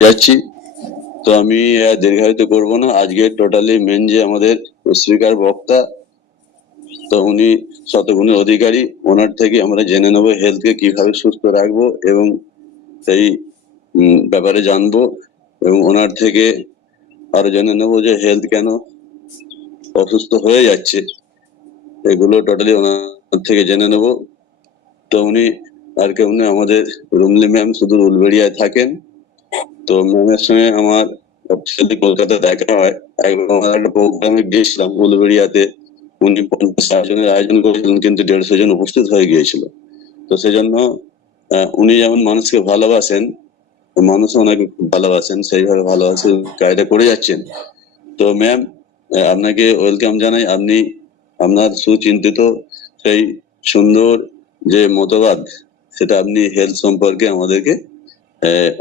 যাচ্ছি। তো আমি দীর্ঘায়িত করব না। আজকে টোটালি মেন যে আমাদের স্পিকার বক্তা, তো উনি শতগুণের অধিকারী। ওনার থেকে আমরা জেনে নেবো হেলথকে কিভাবে সুস্থ রাখবো এবং সেই ব্যাপারে জানবো, এবং ওনার থেকে আরো জেনে নেবো যে হেলথ কেন অসুস্থ হয়ে যাচ্ছে, এগুলো টোটালি ওনার থেকে জেনে নেব। তো উনি আর কেউ নেই, আমাদের রুমলি ম্যাম, শুধু উলবেড়িয়ায় থাকেন। তো ম্যামের সঙ্গে আমার অফিসিয়ালি কলকাতায় দেখা হয়। একবার আমার একটা প্রোগ্রামে গিয়েছিলাম উলবেড়িয়াতে, উনি 50-60 জনের আয়োজন করেছিলেন, কিন্তু 150 জন উপস্থিত হয়ে গিয়েছিল। তো সেজন্য উনি যেমন মানুষকে ভালোবাসেন, মানুষ ওনাকে খুব ভালোবাসেন, সেইভাবে ভালোবাসে কাজটা করে যাচ্ছেন। তো ম্যাম, আপনাকে ওয়েলকাম জানাই। আপনি আপনার সুচিন্তিত সেই সুন্দর যে মতবাদ, সেটা আপনি হেলথ সম্পর্কে আমাদেরকে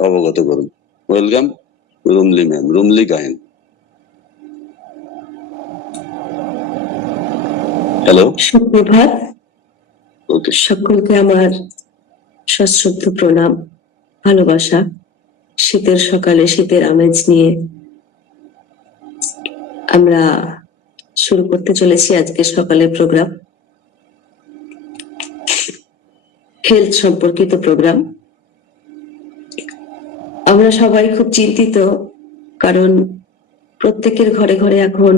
অবগত করুন। Welcome রুমলি ma'am, রুমলি Gayen. হ্যালো, সুপ্রভাত। ওকে। সকলকে আমার সশ্রদ্ধ প্রণাম, ভালোবাসা। শীতের সকালে শীতের আমেজ নিয়ে আমরা শুরু করতে চলেছি আজকের সকালের প্রোগ্রাম, হেলথ সম্পর্কিত প্রোগ্রাম। আমরা সবাই খুব চিন্তিত, কারণ প্রত্যেকের ঘরে ঘরে এখন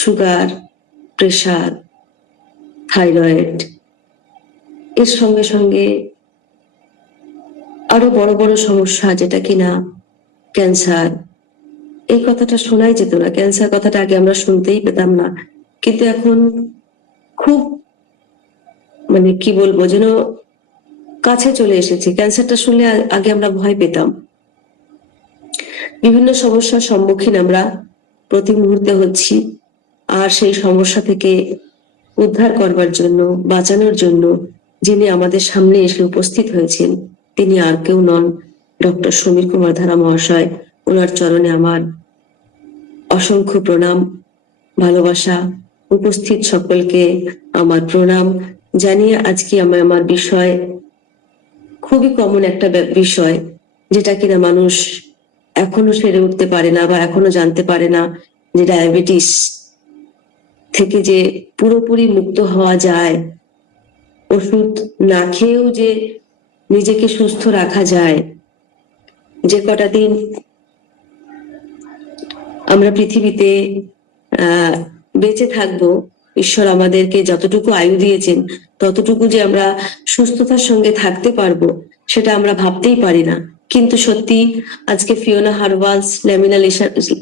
সুগার, প্রেশার, থাইরয়েড, এর সঙ্গে সঙ্গে আরো বড় বড় সমস্যা, যেটা কিনা ক্যান্সার। এই কথাটা শোনাই যেত না, ক্যান্সার কথাটা আগে আমরা শুনতেই পেতাম না, কিন্তু এখন খুব কি বলবো, যেন কাছে চলে এসেছে। ক্যান্সারটা শুনলে আগে আমরা ভয় পেতাম। বিভিন্ন সমস্যার সম্মুখীন আমরা প্রতি মুহূর্তে হচ্ছি, আর সেই সমস্যা থেকে উদ্ধার করবার জন্য, বাঁচানোর জন্য যিনি আমাদের সামনে এসে উপস্থিত হয়েছেন, তিনি আর কেউ নন, ডক্টর সমীর কুমার ধারা মহাশয়। ওনার চরণে আমার অসংখ্য প্রণাম, ভালোবাসা। উপস্থিত সকলকে আমার প্রণাম জানিয়ে আজকে আমি আমার বিষয়, খুবই কমন একটা বিষয়, যেটা কিনা মানুষ এখনো সেরে উঠতে পারে না বা এখনো জানতে পারে না, যে ডায়াবেটিস থেকে যে পুরোপুরি মুক্ত হওয়া যায়, ওষুধ না খেয়েও যে নিজেকে সুস্থ রাখা যায়। যে কটা দিন আমরা পৃথিবীতে বেঁচে থাকবো, ঈশ্বর আমাদেরকে যতটুকু আয়ু দিয়েছেন, ততটুকু যে আমরা সুস্থতার সঙ্গে থাকতে পারবো, সেটা আমরা ভাবতেই পারি না। কিন্তু সত্যি আজকে ফিওনা হারবালস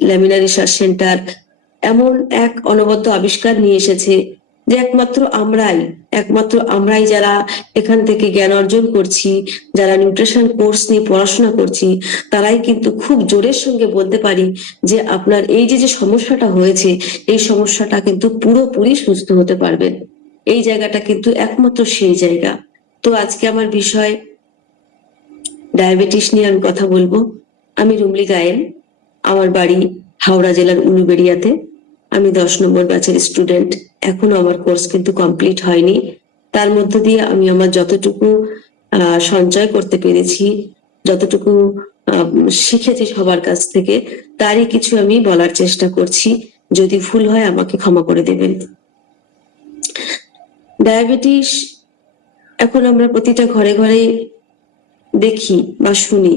ল্যামিনা রিসার্চ সেন্টার এমন এক অনবদ্য আবিষ্কার নিয়ে এসেছে, যে একমাত্র আমরাই যারা এখান থেকে জ্ঞান অর্জন করছি, যারা নিউট্রিশন কোর্স নিয়ে পড়াশোনা করছি, তারাই কিন্তু খুব জোরের সঙ্গে বলতে পারি যে আপনার এই যে সমস্যাটা হয়েছে, এই সমস্যাটা কিন্তু পুরোপুরি সুস্থ হতে পারবেন। এই জায়গাটা কিন্তু একমাত্র সেই জায়গা। তো আজকে আমার বিষয় ডায়াবেটিস নিয়ে আমি কথা বলবো। আমি রুমলি গায়েন, আমার বাড়ি হাওড়া জেলার উলুবেড়িয়াতে। আমি 10 নম্বর ব্যাচের স্টুডেন্ট। এখনো আমার কোর্স কিন্তু কমপ্লিট হয়নি। তার মধ্য দিয়ে আমি আমার যতটুকু সঞ্চয় করতে পেরেছি, যতটুকু শিখেছি সবার কাছ থেকে, তারই কিছু আমি বলার চেষ্টা করছি। যদি ভুল হয় আমাকে ক্ষমা করে দেবেন। ডায়াবেটিস এখন আমরা প্রতিটা ঘরে ঘরে দেখি বা শুনি,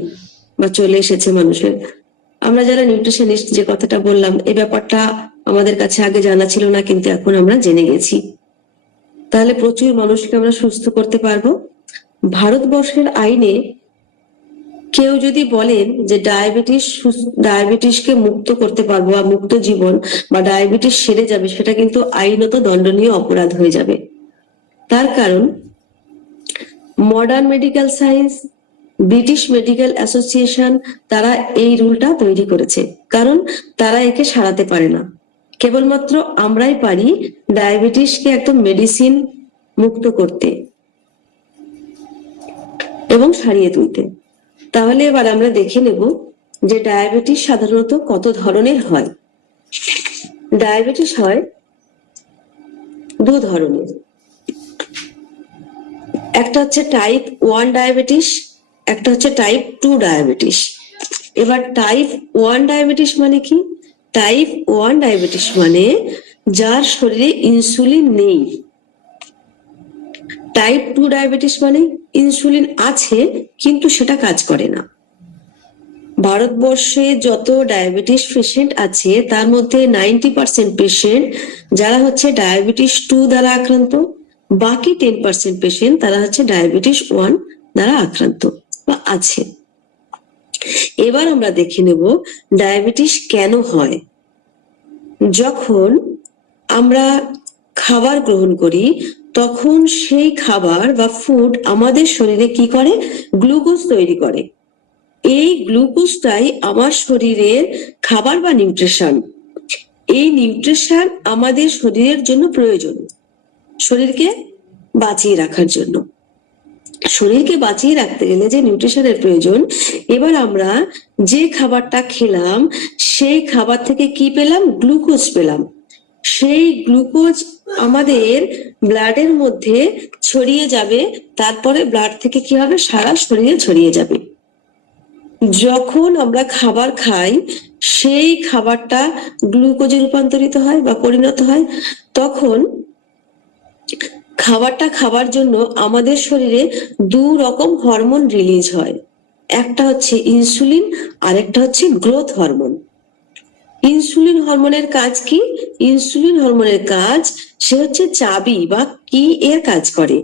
বা চলে এসেছে মানুষের। আমরা যারা নিউট্রিশনিস্ট, যে কথাটা বললাম, এই ব্যাপারটা আমাদের কাছে আগে জানা ছিল না, কিন্তু এখন আমরা জেনে গেছি। তাহলে প্রচুর মানুষকে আমরা সুস্থ করতে পারবো। ভারতবর্ষের আইনে কেউ যদি বলেন যে ডায়াবেটিসকে মুক্ত করতে পারবো বা মুক্ত জীবন বা ডায়াবেটিস সেরে যাবে, সেটা কিন্তু আইনত দণ্ডনীয় অপরাধ হয়ে যাবে। তার কারণ modern medical science, British medical association, তারা এই রুলটা তৈরি করেছে, কারণ তারা একে সারাতে পারে না। কেবলমাত্র আমরাই পারি ডায়াবেটিসকে একদম মেডিসিন মুক্ত করতে এবং সারিয়ে তুলতে। তাহলে এবার আমরা দেখে নেব যে ডায়াবেটিস সাধারণত কত ধরনের হয়। ডায়াবেটিস হয় 2 ধরনের। একটা হচ্ছে টাইপ 1 ডায়াবেটিস, একটা হচ্ছে টাইপ 2 ডায়াবেটিস। এবার টাইপ 1 ডায়াবেটিস মানে কি? টাইপ 1 ডায়াবেটিস মানে যার শরীরে ইনসুলিন নেই। টাইপ 2 ডায়াবেটিস মানে ইনসুলিন আছে কিন্তু সেটা কাজ করে না। ভারতবর্ষে যত ডায়াবেটিস পেশেন্ট আছে তার মধ্যে 90% পেশেন্ট যারা হচ্ছে ডায়াবেটিস 2 দ্বারা আক্রান্ত, বাকি 10% পেশেন্ট তারা হচ্ছে ডায়াবেটিস 1 দ্বারা আক্রান্ত বা আছে। এবার আমরা দেখে নেব ডায়াবেটিস কেন হয়। যখন আমরা খাবার গ্রহণ করি তখন সেই খাবার বা ফুড আমাদের শরীরে কি করে? গ্লুকোজ তৈরি করে। এই গ্লুকোজটাই আমার শরীরের খাবার বা নিউট্রিশন। এই নিউট্রিশন আমাদের শরীরের জন্য প্রয়োজন, শরীরকে বাঁচিয়ে রাখার জন্য। শরীরকে বাঁচিয়ে রাখতে গেলে যে নিউট্রিশনের প্রয়োজন, এবার আমরা যে খাবারটা খেলাম সেই খাবার থেকে কি পেলাম? গ্লুকোজ পেলাম। সেই গ্লুকোজ আমাদের ব্লাডের মধ্যে ছড়িয়ে যাবে, তারপরে ব্লাড থেকে কি হবে? সারা শরীরে ছড়িয়ে যাবে। যখন আমরা খাবার খাই সেই খাবারটা গ্লুকোজে রূপান্তরিত হয় বা পরিণত হয়, তখন খাবারটা খাবার জন্য আমাদের শরীরে 2 রকম হরমোন রিলিজ হয়। একটা হচ্ছে ইনসুলিন আর একটা হচ্ছে গ্রোথ হরমোন। ইনসুলিন হরমোনের কাজ কি? ইনসুলিন হরমোনের কাজ সে হচ্ছে চাবি বা কি এর কাজ করে।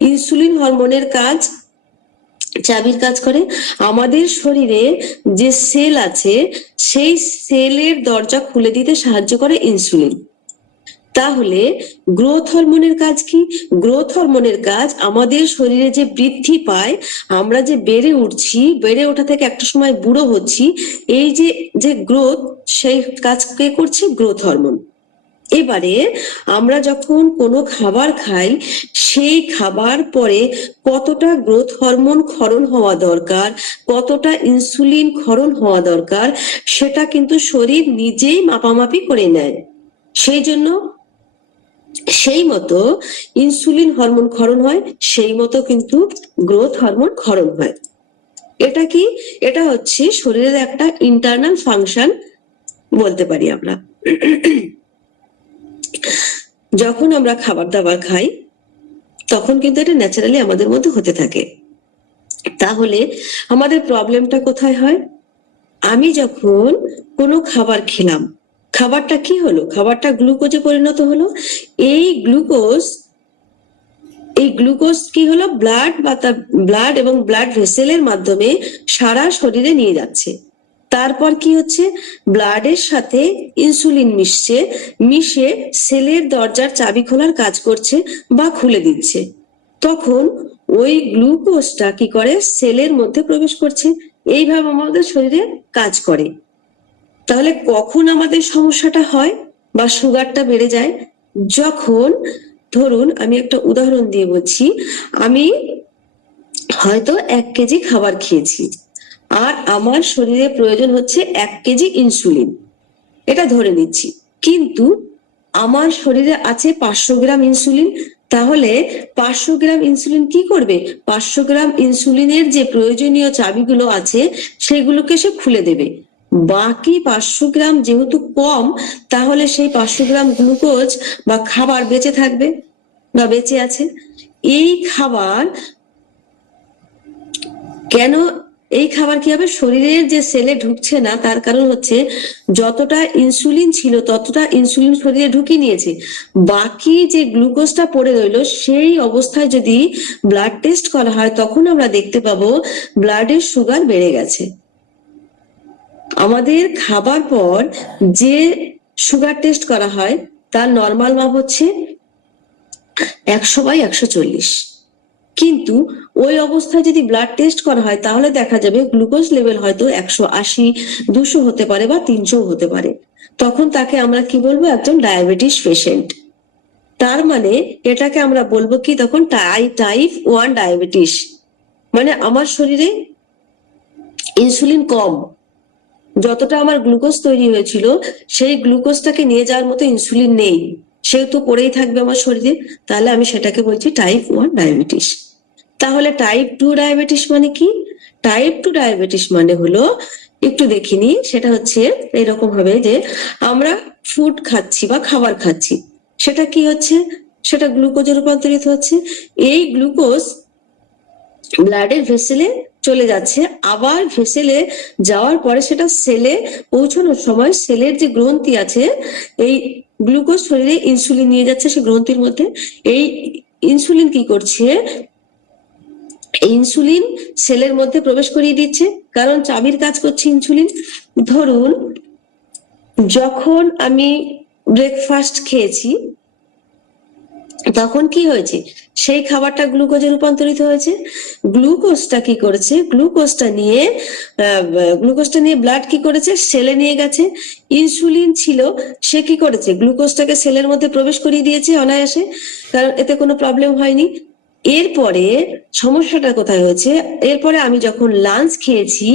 ইনসুলিন হরমোনের কাজ চাবির কাজ করে। আমাদের শরীরে যে সেল আছে সেই সেলের দরজা খুলে দিতে সাহায্য করে ইনসুলিন। তাহলে গ্রোথ হরমোনের কাজ কি? গ্রোথ হরমোনের কাজ আমাদের শরীরে যে বৃদ্ধি পায়, আমরা যে বেড়ে উঠছি, বেড়ে ওঠা থেকে একটা সময় বুড়ো হচ্ছি, এই যে যে গ্রোথ, সেই কাজ কে করছে? Growth hormone. এবারে আমরা যখন কোনো খাবার খাই সেই খাবার পরে কতটা গ্রোথ হরমোন ক্ষরণ হওয়া দরকার, কতটা ইনসুলিন ক্ষরণ হওয়া দরকার, সেটা কিন্তু শরীর নিজেই মাপামাপি করে নেয়। সেই জন্য সেই মতো ইনসুলিন হরমোন ক্ষরণ হয়, সেই মতো কিন্তু গ্রোথ হরমোন ক্ষরণ হয়। এটা কি? এটা হচ্ছে শরীরের একটা ইন্টারনাল ফাংশন বলতে পারি আমরা। যখন আমরা খাবার দাবার খাই তখন কিন্তু এটা ন্যাচারালি আমাদের মধ্যে হতে থাকে। তাহলে আমাদের প্রবলেমটা কোথায় হয়? আমি যখন কোনো খাবার খেলাম, খাবারটা কি হলো? খাবারটা গ্লুকোজে পরিণত হলো। এই গ্লুকোজ কি হলো? ব্লাড বা ব্লাড এবং ব্লাড ভেসেলের মাধ্যমে সারা শরীরে নিয়ে যাচ্ছে। তারপর কি হচ্ছে? ব্লাডের সাথে ইনসুলিন মিশে সেলের দরজার চাবি খোলার কাজ করছে বা খুলে দিচ্ছে। তখন ওই গ্লুকোজটা কি করে? সেলের মধ্যে প্রবেশ করছে। এইভাবে আমাদের শরীরে কাজ করে। তাহলে কখন আমাদের সমস্যাটা হয় বা সুগারটা বেড়ে যায়? যখন ধরুন আমি একটা উদাহরণ দিয়ে বলছি, আমি হয়তো 1 কেজি খাবার খেয়েছি আর আমার শরীরে প্রয়োজন হচ্ছে 1 কেজি ইনসুলিন, এটা ধরে নিচ্ছি, কিন্তু আমার শরীরে আছে 500 গ্রাম ইনসুলিন। তাহলে 500 গ্রাম ইনসুলিন কি করবে? 500 গ্রাম ইনসুলিনের যে প্রয়োজনীয় চাবিগুলো আছে সেগুলোকে সে খুলে দেবে। বাকি 500 গ্রাম যেহেতু কম, তাহলে সেই 500 গ্রাম গ্লুকোজ বা খাবার বেঁচে থাকবে বা বেঁচে আছে। এই খাবার কেন? এই খাবার কি হবে? শরীরের যে সেলে ঢুকছে না, তার কারণ হচ্ছে যতটা ইনসুলিন ছিল ততটা ইনসুলিন শরীরে ঢুকিয়ে নিয়েছে, বাকি যে গ্লুকোজটা পড়ে রইলো সেই অবস্থায় যদি ব্লাড টেস্ট করা হয় তখন আমরা দেখতে পাবো ব্লাডের সুগার বেড়ে গেছে। আমাদের খাবার পর যে সুগার টেস্ট করা হয় তার নর্মাল মাপ হচ্ছে 100/140, কিন্তু ওই অবস্থায় যদি ব্লাড টেস্ট করা হয় তাহলে দেখা যাবে গ্লুকোজ লেভেল হয়তো 180, 200 হতে পারে বা 300 হতে পারে। তখন তাকে আমরা কি বলবো? একজন ডায়াবেটিস পেশেন্ট। তার মানে এটাকে আমরা বলবো কি তখন? Type 1 diabetes. মানে আমার শরীরে ইনসুলিন কম, যতটা আমার গ্লুকোজ তৈরি হয়েছিল সেই গ্লুকোজটাকে নিয়ে যাওয়ার মতো ইনসুলিন নেই, সেহেতু পড়েই থাকবে আমার শরীরে। তাহলে আমি সেটাকে বলছি টাইপ 1 ডায়াবেটিস। তাহলে টাইপ 2 ডায়াবেটিস মানে কি? টাইপ 2 ডায়াবেটিস মানে হলো, একটু দেখিনি, সেটা হচ্ছে এরকম হবে যে আমরা ফুড খাচ্ছি বা খাবার খাচ্ছি, সেটা কি হচ্ছে, সেটা গ্লুকোজে রূপান্তরিত হচ্ছে। এই গ্লুকোজ ব্লাডের ভেসেলে চলে যাচ্ছে, আবার ভেসেলে যাওয়ার পরে সেটা সেলে পৌঁছানোর সময় সেলের যে গ্রন্থি আছে, এই গ্লুকোজ শরীরে ইনসুলিন নিয়ে যাচ্ছে সে গ্রন্থির মধ্যে। এই ইনসুলিন কি করছে, ইনসুলিন সেলের মধ্যে প্রবেশ করিয়ে দিচ্ছে, কারণ চাবির কাজ করছে ইনসুলিন। ধরুন যখন আমি ব্রেকফাস্ট খেয়েছি তখন কি হয়েছে, সেই খাবারটা গ্লুকোজে রূপান্তরিত হয়েছে। গ্লুকোজটা কি করেছে, গ্লুকোজটা নিয়ে ব্লাড কি করেছে, সেলে নিয়ে গেছে। ইনসুলিন ছিল, সে কি করেছে, গ্লুকোজটাকে সেলের মধ্যে প্রবেশ করিয়ে দিয়েছে অনায়াসে, কারণ এতে কোনো প্রবলেম হয়নি। এরপরে সমস্যাটা কোথায় হয়েছে, এরপরে আমি যখন লাঞ্চ খেয়েছি,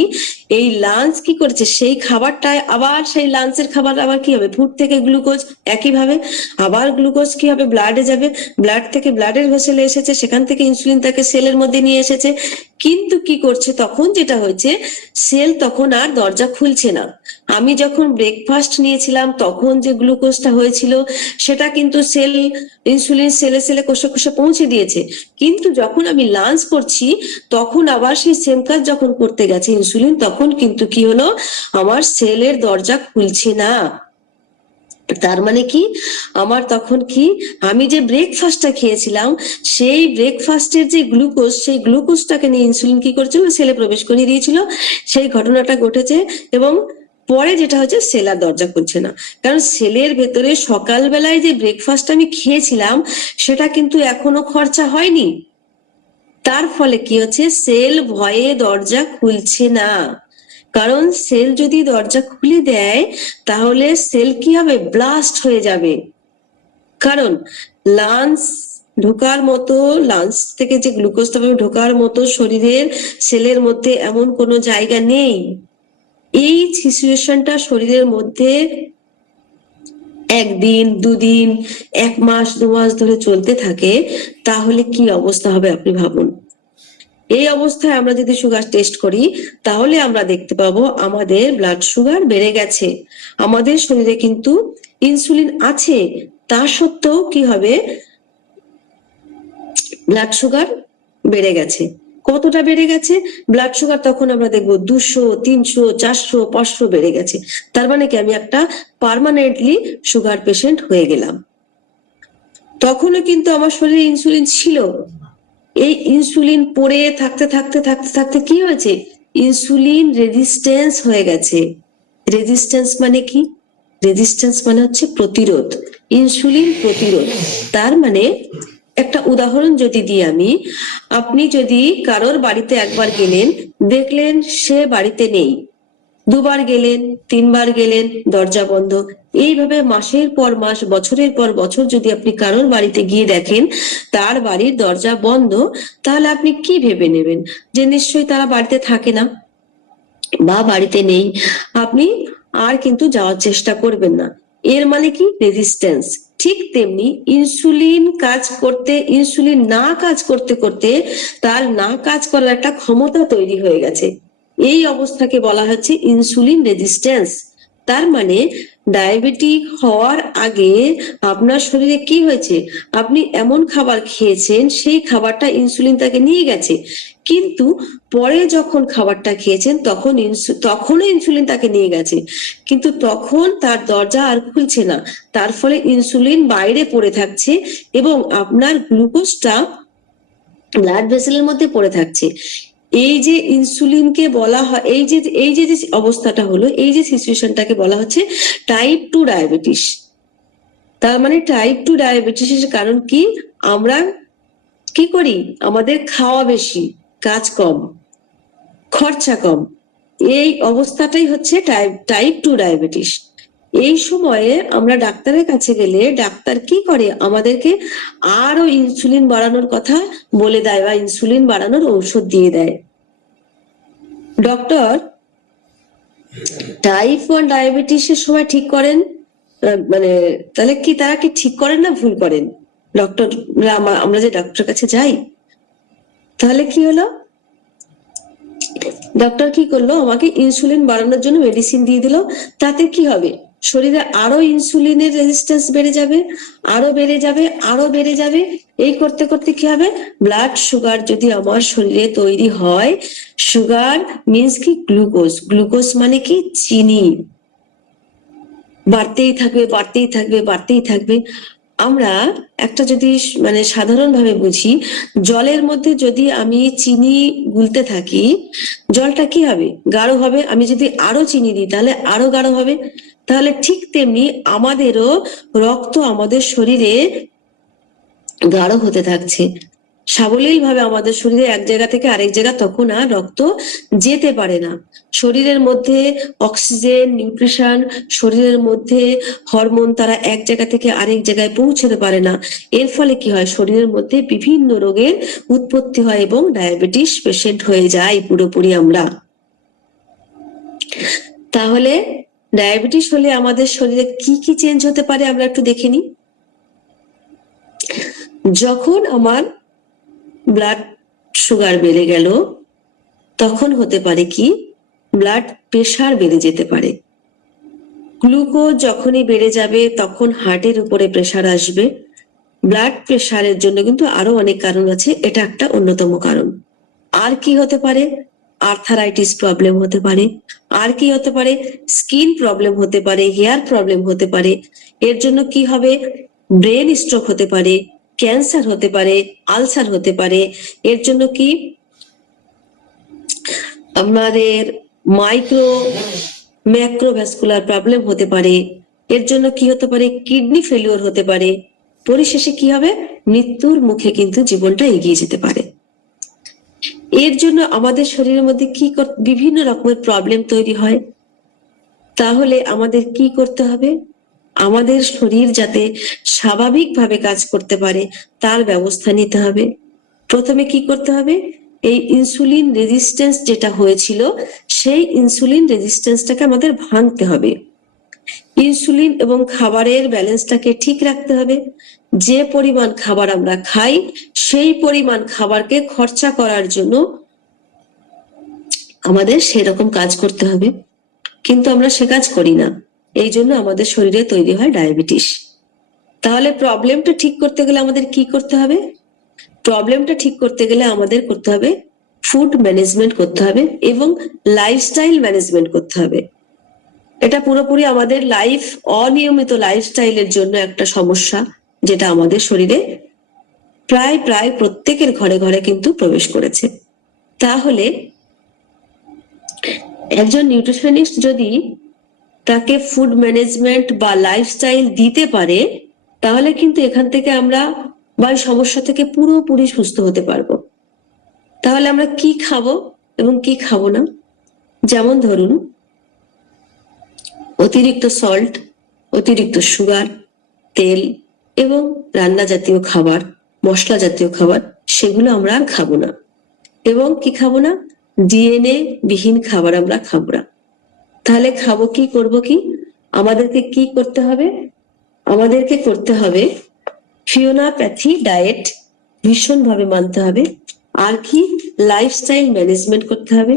এই লাঞ্চ কি করেছে, সেই খাবারটায় আবার সেই লাঞ্চের খাবার আবার কি হবে, ফুড থেকে গ্লুকোজ, একইভাবে আবার গ্লুকোজ কি হবে, ব্লাডে যাবে, ব্লাড থেকে ব্লাডের ভেসেলে এসেছে, সেখান থেকে ইনসুলিন তাকে সেলের মধ্যে নিয়ে এসেছে। কিন্তু কি করছে তখন, যেটা হয়েছে, সেল তখন আর দরজা খুলছে না। আমি যখন ব্রেকফাস্ট নিয়েছিলাম তখন যে গ্লুকোজটা হয়েছিল সেটা কিন্তু ইনসুলিন সেলে সেলে কোষে কোষে পৌঁছে দিয়েছে। কিন্তু যখন আমি লাঞ্চ করছি তখন আবার সেই সেম কাজ যখন করতে গেছে ইনসুলিন, তখন কিন্তু কি হলো, আমার সেলের দরজা খুলছে না। তার মানে কি, আমার তখন কি, আমি যে ব্রেকফাস্টটা খেয়েছিলাম সেই ব্রেকফাস্টের যে গ্লুকোজ, সেই গ্লুকোজটাকে নিয়ে ইনসুলিন কি করেছিল, সেলে প্রবেশ করিয়ে দিয়েছিল, সেই ঘটনাটা ঘটেছে। এবং পরে যেটা হচ্ছে, সেল আর দরজা খুলছে না, কারণ সেলের ভেতরে সকালবেলায় যে ব্রেকফাস্ট আমি খেয়েছিলাম সেটা কিন্তু এখনো খরচা হয়নি। তার ফলে কি হচ্ছে, সেল ভয়ে দরজা খুলছে না। কারণ সেল যদি দরজা খুলে দেয় তাহলে সেল কি হবে, ব্লাস্ট হয়ে যাবে। কারণ লাঞ্চ ঢোকার মতো, লাঞ্চ থেকে যে গ্লুকোজটা ঢোকার মতো শরীরের সেলের মধ্যে এমন কোনো জায়গা নেই। এই সিচুয়েশনটা শরীরের মধ্যে একদিন, দুদিন, 1 মাস, 2 মাস ধরে চলতে থাকে, তাহলে কি অবস্থা হবে আপনি ভাবুন। এই অবস্থায় আমরা যদি সুগার টেস্ট করি তাহলে আমরা দেখতে পাবো আমাদের ব্লাড সুগার বেড়ে গেছে। আমাদের শরীরে কিন্তু ইনসুলিন আছে, তা সত্ত্বেও কি হবে, ব্লাড সুগার বেড়ে গেছে। কতটা বেড়ে গেছে ব্লাড সুগার, তখন আমরা দেখবো 200, 300, 400, 500 বেড়ে গেছে। তার মানে কি, আমি একটা পার্মানেন্টলি সুগার পেশেন্ট হয়ে গেলাম। তখনও কিন্তু আমার শরীরে ইনসুলিন ছিল। এই ইনসুলিন পড়ে থাকতে থাকতে থাকতে থাকতে কি হয়েছে, ইনসুলিন রেজিস্ট্যান্স হয়ে গেছে। রেজিস্ট্যান্স মানে কি, রেজিস্ট্যান্স মানে হচ্ছে প্রতিরোধ, ইনসুলিন প্রতিরোধ। তার মানে একটা উদাহরণ যদি দিই আমি, আপনি যদি কারোর বাড়িতে একবার গেলেন, দেখলেন সে বাড়িতে নেই, 2বার গেলেন, 3বার গেলেন, দরজা বন্ধ, এইভাবে মাসের পর মাস, বছরের পর বছর যদি আপনি কারোর বাড়িতে গিয়ে দেখেন তার বাড়ির দরজা বন্ধ, তাহলে আপনি কি ভেবে নেবেন, যে নিশ্চয়ই তারা বাড়িতে থাকে না বা বাড়িতে নেই। আপনি আর কিন্তু যাওয়ার চেষ্টা করবেন না। এর মানে কি, রেজিস্ট্যান্স। ঠিক তেমনি ইনসুলিন না কাজ করতে করতে তার না কাজ করার একটা ক্ষমতা তৈরি হয়ে গেছে। এই অবস্থাকে বলা হচ্ছে ইনসুলিন রেজিস্ট্যান্স। তার মানে ডায়াবেটিক হওয়ার আগে আপনার শরীরে কি হয়েছে, আপনি এমন খাবার খেয়েছেন সেই খাবারটা ইনসুলিন তাকে নিয়ে গেছে, কিন্তু পরে যখন খাবারটা খেয়েছেন তখনও ইনসুলিন তাকে নিয়ে গেছে, কিন্তু তখন তার দরজা আর খুলছে না। তার ফলে ইনসুলিন বাইরে পড়ে থাকছে এবং আপনার গ্লুকোজটা ব্লাড ভেসেলের মধ্যে পড়ে থাকছে। এই যে ইনসুলিনকে বলা হয়, এই যে অবস্থাটা হলো, এই যে সিচুয়েশনটাকে বলা হচ্ছে টাইপ 2 ডায়াবেটিস। তার মানে টাইপ 2 ডায়াবেটিসের কারণ কি, আমরা কি করি, আমাদের খাওয়া বেশি, কাজ কম, খরচা কম। এই অবস্থাটাই হচ্ছে টাইপ 2 ডায়াবেটিস। এই সময়ে আমরা ডাক্তারের কাছে গেলে ডাক্তার কি করে, আমাদেরকে আরো ইনসুলিন বাড়ানোর কথা বলে দেয় বা ইনসুলিন বাড়ানোর ঔষধ দিয়ে দেয়। ডক্টর টাইপ 1 ডায়াবেটিসের সময় ঠিক করেন, মানে তাহলে কি তারা কি ঠিক করেন না ভুল করেন? আমরা যে ডক্টরের কাছে যাই, তাহলে কি হলো, ডক্টর কি করলো, আমাকে ইনসুলিন বাড়ানোর জন্য মেডিসিন দিয়ে দিল। তাতে কি হবে, শরীরে আরো ইনসুলিনের রেজিস্ট্যান্স বেড়ে যাবে, আরো বেড়ে যাবে, আরো বেড়ে যাবে। এই করতে করতে কি হবে, ব্লাড সুগার যদি আমার শরীরে তৈরি হয়, সুগার মিন্স কি গ্লুকোজ, গ্লুকোজ মানে কি চিনি, বাড়তেই থাকবে বাড়তেই থাকবে বাড়তেই থাকবে। আমরা একটা যদি মানে সাধারণভাবে বুঝি, জলের মধ্যে যদি আমি চিনি গুলতে থাকি, জলটা কি হবে, গাঢ় হবে। আমি যদি আরো চিনি দিই তাহলে আরো গাঢ় হবে। তাহলে ঠিক তেমনি আমাদেরও রক্ত আমাদের শরীরে গাঢ় হতে থাকছে। সাবলীল ভাবে আমাদের শরীরে এক জায়গা থেকে আরেক জায়গা তখন আর রক্ত যেতে পারে না। শরীরের মধ্যে অক্সিজেন, নিউট্রিশন, শরীরের মধ্যে হরমোন তারা এক জায়গা থেকে আরেক জায়গায় পৌঁছতে পারে না। এর ফলে কি হয়, শরীরের মধ্যে বিভিন্ন রোগের উৎপত্তি হয় এবং ডায়াবেটিস পেশেন্ট হয়ে যায় পুরোপুরি আমরা। তাহলে ডায়াবেটিস হলে আমাদের শরীরে কি কি চেঞ্জ হতে পারে আমরা একটু দেখে নিই। যখন আমার ব্লাড সুগার বেড়ে গেল, তখন হতে পারে কি, ব্লাড প্রেশার বেড়ে যেতে পারে। গ্লুকোজ যখনই বেড়ে যাবে তখন হার্টের উপরে প্রেশার আসবে। ব্লাড প্রেশারের জন্য কিন্তু আরো অনেক কারণ আছে, এটা একটা অন্যতম কারণ। আর কি হতে পারে, আর্থারাইটিস প্রবলেম হতে পারে। আর কি হতে পারে, স্কিন প্রবলেম হতে পারে, হেয়ার প্রবলেম হতে পারে। এর জন্য কি হবে, ব্রেন স্ট্রোক হতে পারে, ক্যান্সার হতে পারে, আলসার হতে পারে। এর জন্য কি আমাদের মাইক্রো ম্যাক্রোভ্যাসকুলার প্রবলেম হতে পারে। এর জন্য কি হতে পারে, কিডনি ফেলিওর হতে পারে। পরিশেষে কি হবে, মৃত্যুর মুখে কিন্তু জীবনটা এগিয়ে যেতে পারে। এর জন্য আমাদের শরীরের মধ্যে কি বিভিন্ন রকমের প্রবলেম তৈরি হয়। তাহলে আমাদের কি করতে হবে, আমাদের শরীর যাতে স্বাভাবিকভাবে কাজ করতে পারে তার ব্যবস্থা নিতে হবে। প্রথমে কি করতে হবে, এই ইনসুলিন রেজিস্ট্যান্স যেটা হয়েছিল, সেই ইনসুলিন রেজিস্ট্যান্সটাকে আমাদের ভাঙতে হবে। ইনসুলিন এবং খাবারের ব্যালেন্সটাকে ঠিক রাখতে হবে। যে পরিমাণ খাবার আমরা খাই, সেই পরিমাণ খাবারকে খরচা করার জন্য আমাদের সেরকম কাজ করতে হবে, কিন্তু আমরা সে কাজ করি না। এই জন্য আমাদের শরীরে তৈরি হয় ডায়াবেটিস। তাহলে প্রবলেমটা ঠিক করতে গেলে আমাদের কি করতে হবে, প্রবলেমটা ঠিক করতে গেলে আমাদের করতে হবে ফুড ম্যানেজমেন্ট করতে হবে এবং লাইফস্টাইল ম্যানেজমেন্ট করতে হবে। এটা পুরোপুরি আমাদের অনিয়মিত লাইফস্টাইলের জন্য একটা সমস্যা, যেটা আমাদের শরীরে প্রায় প্রায় প্রত্যেকের ঘরে ঘরে কিন্তু প্রবেশ করেছে। তাহলে একজন নিউট্রিশনিস্ট যদি তাকে ফুড ম্যানেজমেন্ট বা লাইফস্টাইল দিতে পারে, তাহলে কিন্তু এখান থেকে আমরা বা সমস্যা থেকে পুরোপুরি সুস্থ হতে পারবো। তাহলে আমরা কি খাবো এবং কি খাবো না, যেমন ধরুন অতিরিক্ত সল্ট, অতিরিক্ত সুগার, তেল এবং রান্না জাতীয় খাবার, মশলা জাতীয় খাবার, সেগুলো আমরা আর খাবো না। এবং কি খাবো না, ডিএনএ বিহীন খাবার আমরা খাবো না। তাহলে খাবো কি, করব কি, আমাদেরকে কি করতে হবে, আমাদেরকে করতে হবে ফিওনাপ্যাথি ডায়েট ভীষণভাবে মানতে হবে। আর কি, লাইফস্টাইল ম্যানেজমেন্ট করতে হবে,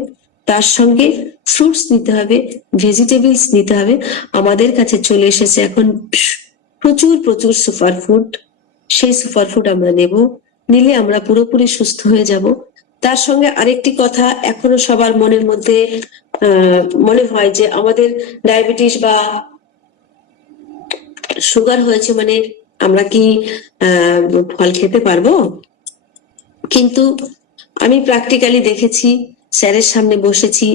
তার সঙ্গে ফ্রুটস নিতে হবে, ভেজিটেবলস নিতে হবে। আমাদের কাছে চলে এসেছে এখন প্রচুর প্রচুর সুপারফুড, সেই সুপারফুড আমরা নেব, নিলে আমরা পুরোপুরি সুস্থ হয়ে যাব। তার সঙ্গে আরেকটি কথা এখনো সবার মনের মধ্যে মনে হয় যে আমাদের ডায়াবেটিস বা সুগার হয়েছে মানে আমরা কি ফল খেতে পারবো? কিন্তু আমি প্র্যাকটিক্যালি দেখেছি, স্যারের সামনে বসেছি,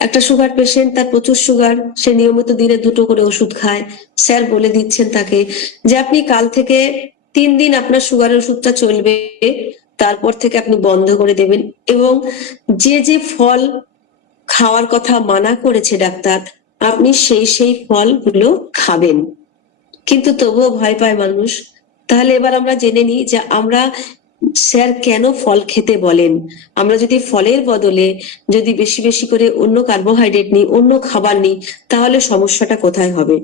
একটা সুগার পেশেন্ট, তার প্রচুর সুগার, সে নিয়মিত দিনে 2টো করে ওষুধ খায়। স্যার বলে দিচ্ছেন তাকে যে আপনি কাল থেকে 3 দিন আপনার সুগারের ওষুধটা চলবে, তারপর থেকে আপনি বন্ধ করে দেবেন, এবং যে যে ফল খাওয়ার কথা মানা করেছে ডাক্তার, আপনি সেই ফলগুলো খাবেন। কিন্তু তবুও ভয় পায় মানুষ। তাহলে এবার আমরা জেনে নিই যে আমরা স্যার কেন ফল খেতে বলেন। আমরা যদি ফলের বদলে যদি বেশি বেশি করে অন্য কার্বোহাইড্রেট নিই, অন্য খাবার নিই, তাহলে সমস্যাটা কোথায় হবে।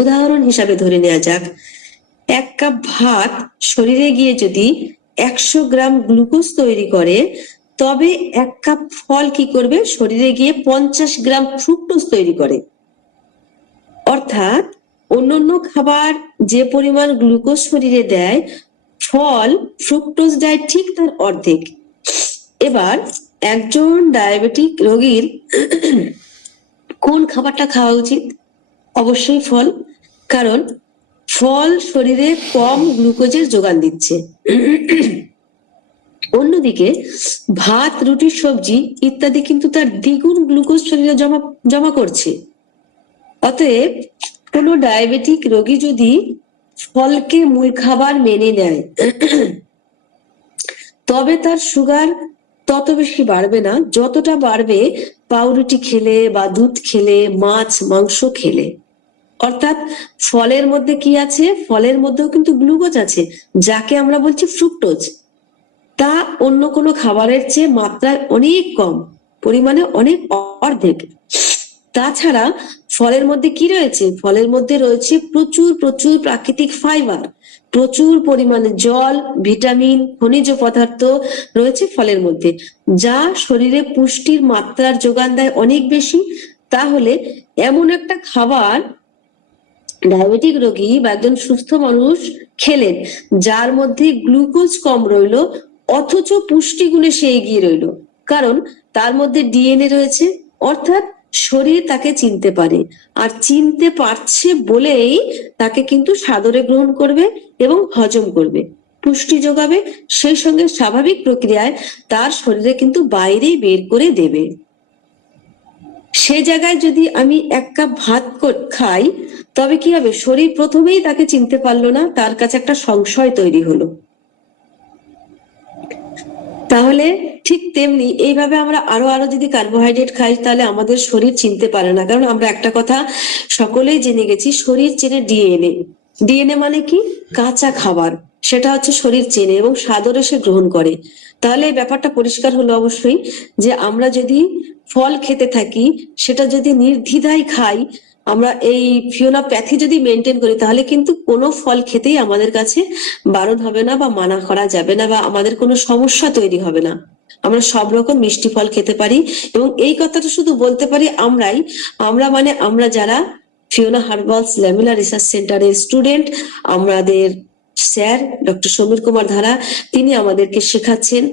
উদাহরণ হিসাবে ধরে নেওয়া যাক, 1 কাপ ভাত শরীরে গিয়ে যদি 100 গ্রাম গ্লুকোজ তৈরি করে, তবে 1 কাপ ফল কি করবে, শরীরে গিয়ে 50 গ্রাম ফ্রুক্টোজ তৈরি করে। অর্থাৎ অন্যান্য খাবার যে পরিমাণ গ্লুকোজ শরীরে দেয়, ফল ফ্রুক্টোজ দেয় ঠিক তার অর্ধেক। এবার একজন ডায়াবেটিক রোগীর কোন খাবারটা খাওয়া উচিত? অবশ্যই ফল, কারণ ফল শরীরে কম গ্লুকোজের যোগান দিচ্ছে। অন্যদিকে ভাত, রুটি, সবজি ইত্যাদি কিন্তু তার দ্বিগুণ গ্লুকোজ শরীরে জমা করছে। অতএব কোনো ডায়াবেটিক রোগী যদি ফলকে মূল খাবার মেনে নেয়, তবে তার সুগার তত বেশি বাড়বে না যতটা বাড়বে পাউরুটি খেলে বা দুধ খেলে, মাছ মাংস খেলে। অর্থাৎ ফলের মধ্যে কি আছে? ফলের মধ্যেও কিন্তু গ্লুকোজ আছে, যাকে আমরা বলছি ফ্রুক্টোজ। তা অন্য কোনো খাবারের চেয়ে মাত্রায় অনেক কম, পরিমাণে অনেক অর্ধেক। তাছাড়া ফলের মধ্যে কি রয়েছে? ফলের মধ্যে রয়েছে প্রচুর প্রচুর প্রাকৃতিক ফাইবার, প্রচুর পরিমাণে জল, ভিটামিন, খনিজ পদার্থ রয়েছে ফলের মধ্যে, যা শরীরে পুষ্টির মাত্রার যোগান দেয় অনেক বেশি। তাহলে এমন একটা খাবার ডায়াবেটিক রোগী বা একজন সুস্থ মানুষ খেলেন, যার মধ্যে গ্লুকোজ কম রইলো অথচ পুষ্টিগুণে সে এগিয়ে রইলো, কারণ তার মধ্যে ডিএনএ রয়েছে। অর্থাৎ শরীর তাকে চিনতে পারে, আর চিনতে পারছে বলেই তাকে কিন্তু সাদরে গ্রহণ করবে এবং হজম করবে, পুষ্টি যোগাবে, সেই সঙ্গে স্বাভাবিক প্রক্রিয়ায় তার শরীরে কিন্তু বাইরেই বের করে দেবে। সে জায়গায় যদি আমি 1 কাপ ভাত খাই, তবে কি হবে? শরীর প্রথমেই তাকে চিনতে পারলো না, তার কাছে একটা সংশয় তৈরি হলো। তাহলে ঠিক তেমনি এইভাবে আমরা আরো আরো যদি কার্বোহাইড্রেট খাই, তাহলে আমাদের শরীর চিনতে পারে না। কারণ আমরা একটা কথা সকলেই জেনে গেছি, শরীর চেনে ডিএনএ। ডিএনএ মানে কি? কাঁচা খাবার, সেটা হচ্ছে শরীর চেনে এবং সাদরে সে গ্রহণ করে। তাহলে এই ব্যাপারটা পরিষ্কার হলো অবশ্যই, যে আমরা যদি ফল খেতে থাকি, সেটা যদি নির্দ্বিধায় খাই, আমরা এই ফিওনোপ্যাথি যদি মেনটেন করি, তাহলে কিন্তু কোনো ফল খেতেই আমাদের কাছে বারণ হবে না বা মানা করা যাবে না, বা আমাদের কোনো সমস্যা তৈরি হবে না। আমরা সব রকম মিষ্টি ফল খেতে পারি, এবং এই কথাটা শুধু বলতে পারি আমরা যারা ফিওনা হার্বালস ল্যামিলা রিসার্চ সেন্টারের স্টুডেন্ট, আমাদের স্যার ডক্টর সমীর কুমার ধারা, তিনি আমাদেরকে শেখাচ্ছেন,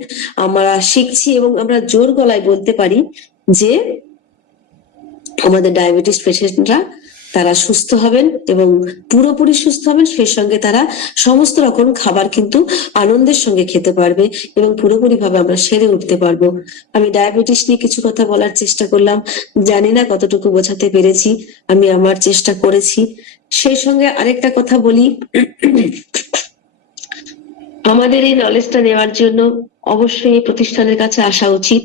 আমরা শিখছি, এবং আমরা জোর গলায় বলতে পারি যে আমাদের ডায়াবেটিস পেশেন্টরা তারা সুস্থ হবেন এবং পুরোপুরি সুস্থ হবেন, সেই সঙ্গে তারা সমস্ত রকম খাবার কিন্তু আনন্দের সঙ্গে খেতে পারবে এবং পুরোপুরি ভাবে আমরা সেরে উঠতে পারবো। আমি ডায়াবেটিস নিয়ে কিছু কথা বলার চেষ্টা করলাম, জানি না কতটুকু বোঝাতে পেরেছি, আমি আমার চেষ্টা করেছি। সেই সঙ্গে আরেকটা কথা বলি, আমাদের এই নলেজটা নেওয়ার জন্য অবশ্যই এই প্রতিষ্ঠানের কাছে আসা উচিত।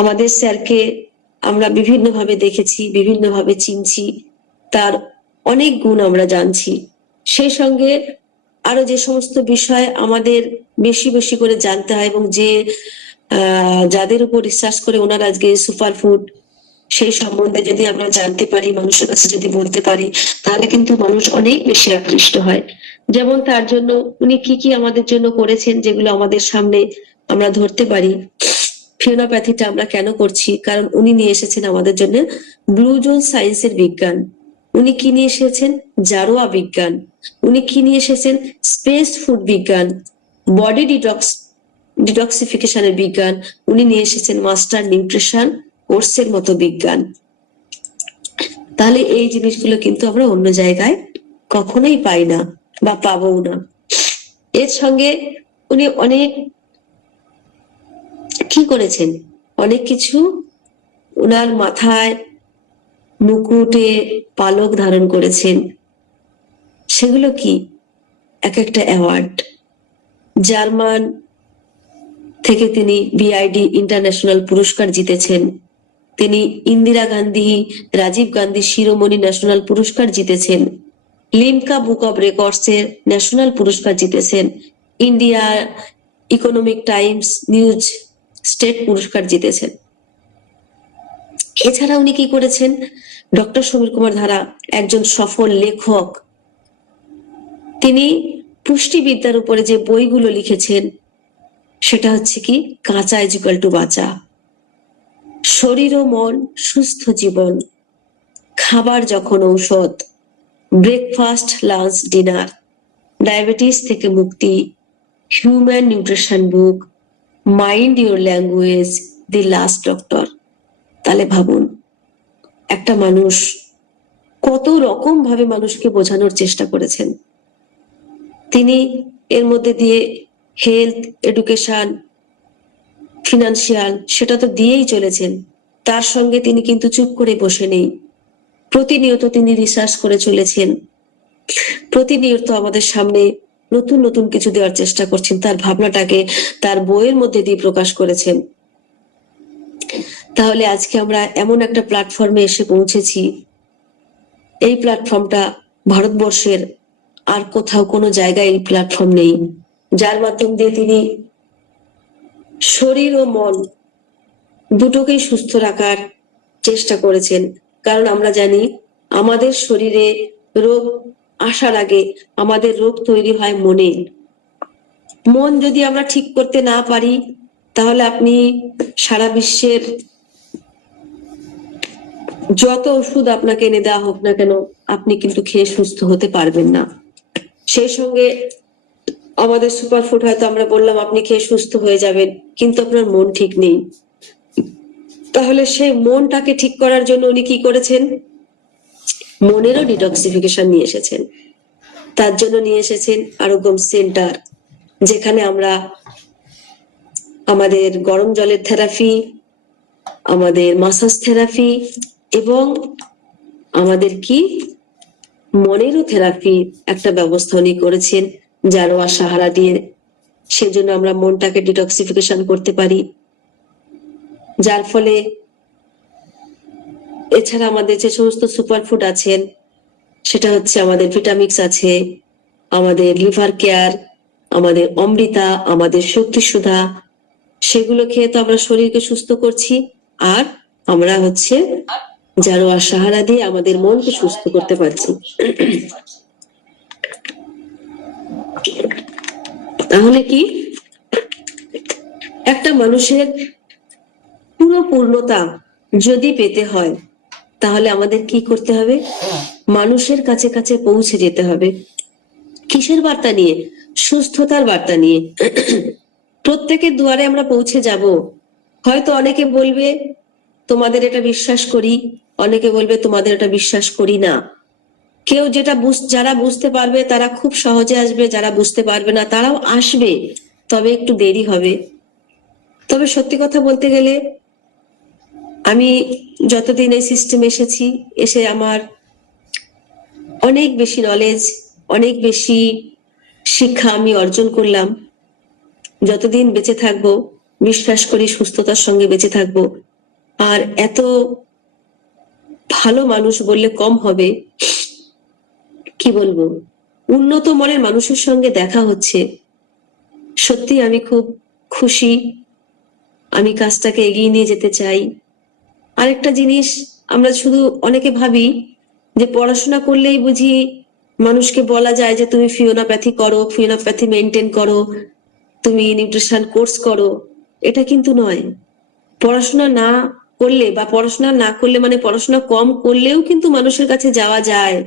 আমাদের স্যারকে আমরা বিভিন্নভাবে দেখেছি, বিভিন্নভাবে চিনছি, তার অনেক গুণ আমরা জানছি। সেই সঙ্গে আরো যে সমস্ত বিষয় আমাদের বেশি বেশি করে জানতে হয়, এবং যাদের উপর রিসার্চ করে ওনারা আজকে সুপারফুড, সেই সম্বন্ধে যদি আমরা জানতে পারি, মানুষের কাছে যদি বলতে পারি, তাহলে কিন্তু মানুষ অনেক বেশি আকৃষ্ট হয়। যেমন তার জন্য উনি কি কি আমাদের জন্য করেছেন, যেগুলো আমাদের সামনে আমরা ধরতে পারি। ফিওনোপ্যাথিটা আমরা কেন করছি? কারণ উনি নিয়ে এসেছেন আমাদের জন্য ব্লু জোন সায়েন্সের বিজ্ঞান। উনি কি নিয়ে এসেছেন? জারোয়া বিজ্ঞান। উনি কি নিয়ে এসেছেন? স্পেস ফুড বিজ্ঞান, বডি ডিটক্সিফিকেশনের বিজ্ঞান। উনি নিয়ে এসেছেন মাস্টার নিউট্রিশন কোর্সের মতো বিজ্ঞান। তাহলে এই জিনিসগুলো কিন্তু আমরা অন্য জায়গায় কখনোই পাই না বা পাবো না। এর সঙ্গে উনি অনেক কি করেছেন, অনেক কিছু উনার মাথায় মুকুটে পালক ধারণ করেছেন। সেগুলো কি? এক একটা অ্যাওয়ার্ড। জার্মান থেকে তিনি বিআইডি ইন্টারন্যাশনাল পুরস্কার জিতেছেন, তিনি ইন্দিরা গান্ধী, রাজীব গান্ধী শিরোমণি ন্যাশনাল পুরস্কার জিতেছেন, লিমকা বুক অব রেকর্ডস এর ন্যাশনাল পুরস্কার জিতেছেন, India economic Times news state পুরস্কার জিতেছেন। এছাড়া উনি কি করেছেন? ডক্টর সমীর কুমার ধারা একজন সফল লেখক। তিনি পুষ্টিবিদ্যার উপরে যে বইগুলো লিখেছেন, সেটা হচ্ছে কি, কাঁচা ইজিক্যাল টু বাঁচা। শরীর ও মন সুস্থ জীবন, খাবার যখন ঔষধ, ব্রেকফাস্ট লাঞ্চ ডিনার, ডায়াবেটিস থেকে মুক্তি, human nutrition book, mind your language, the last doctor. তাহলে ভাবুন, একটা মানুষ কত রকম ভাবে মানুষকে বোঝানোর চেষ্টা করেছেন। তিনি এর মধ্যে দিয়ে হেলথ, এডুকেশন, ফিনান্সিয়াল সেটা তো দিয়েই চলেছেন। তার সঙ্গে তিনি কিন্তু চুপ করে বসে নেই, প্রতিনিয়ত তিনি রিসার্চ করে চলেছেন, প্রতিনিয়ত আমাদের সামনে নতুন নতুন কিছু দেওয়ার চেষ্টা করছেন, তার ভাবনাটাকে তার বইয়ের মধ্যে দিয়ে প্রকাশ করেছেন। তাহলে আজকে আমরা এমন একটা প্ল্যাটফর্মে এসে পৌঁছেছি, এই প্ল্যাটফর্মটা ভারতবর্ষের আর কোথাও কোনো জায়গায় এই প্ল্যাটফর্ম নেই, যার মাধ্যম দিয়ে তিনি শরীর ও মন দুটোকেই সুস্থ রাখার চেষ্টা করেছেন। কারণ আমরা জানি আমাদের শরীরে রোগ আসার আগে আমাদের রোগ তৈরি হয় মনে। মন যদি আমরা ঠিক করতে না পারি, তাহলে আপনি সারা বিশ্বের যত ওষুধ আপনাকে এনে দেওয়া হোক না কেন, আপনি কিন্তু খেয়ে সুস্থ হতে পারবেন না। সেই সঙ্গে আমাদের সুপারফুড হয়তো আমরা বললাম আপনি খেয়ে সুস্থ হয়ে যাবেন, কিন্তু আপনার মন ঠিক নেই। তাহলে সেই মনটাকে ঠিক করার জন্য উনি কি করেছেন? মনেরও ডিটক্সিফিকেশন নিয়ে এসেছেন। তার জন্য নিয়ে এসেছেন আরোগ্যম সেন্টার, যেখানে আমরা আমাদের গরম জলের থেরাপি, আমাদের মাসাজ থেরাপি এবং আমাদের কি মনেরও থেরাপি একটা ব্যবস্থা উনি করেছেন জারোয়া সাহারা দিয়ে। সেজন্য আমরা মনটাকে ডিটক্সিফিকেশন করতে পারি, যার ফলে এছাড়া আমাদের যে সমস্ত সুপারফুড আছেন, সেটা হচ্ছে আমাদের ভিটামিক্স আছে, আমাদের লিভার কেয়ার, আমাদের অমৃতা, আমাদের শক্তি সুধা, সেগুলো খেয়ে তো আমরা শরীরকে সুস্থ করছি। আর আমরা হচ্ছে জারোয়া সাহারা দিয়ে আমাদের মনকে সুস্থ করতে পারছি। তাহলে কি, একটা মানুষের পুরো পূর্ণতা যদি পেতে হয়, তাহলে আমাদের কি করতে হবে? মানুষের কাছে কাছে পৌঁছে যেতে হবে। কিসের বার্তা নিয়ে? সুস্থতার বার্তা নিয়ে। প্রত্যেকের দুয়ারে আমরা পৌঁছে যাব। হয়তো অনেকে বলবে তোমাদের এটা বিশ্বাস করি, অনেকে বলবে তোমাদের এটা বিশ্বাস করি না। কেউ যেটা যারা বুঝতে পারবে তারা খুব সহজে আসবে, যারা বুঝতে পারবে না তারাও আসবে, তবে একটু দেরি হবে। তবে সত্যি কথা বলতে গেলে আমি যতদিন এই সিস্টেমে এসেছি, এসে আমার অনেক বেশি নলেজ, অনেক বেশি শিক্ষা আমি অর্জন করলাম। যতদিন বেঁচে থাকবো বিশ্বাস করি সুস্থতার সঙ্গে বেঁচে থাকবো। আর এত ভালো মানুষ বললে কম হবে, কি বলবো, উন্নত মনের মানুষের সঙ্গে দেখা হচ্ছে। সত্যি আমি খুব খুশি, আমি কাজটাকে এগিয়ে নিয়ে যেতে চাই। আরেকটা জিনিস, আমরা শুধু অনেকে ভাবি যে পড়াশোনা করলেই বুঝি মানুষকে বলা যায় যে তুমি ফিওনাপ্যাথি করো, ফিওনাপ্যাথি মেনটেন করো, তুমি নিউট্রিশন কোর্স করো। এটা কিন্তু নয়। পড়াশোনা না করলে বা পড়াশোনা না করলে মানে পড়াশোনা কম করলেও কিন্তু মানুষের কাছে যাওয়া যায়,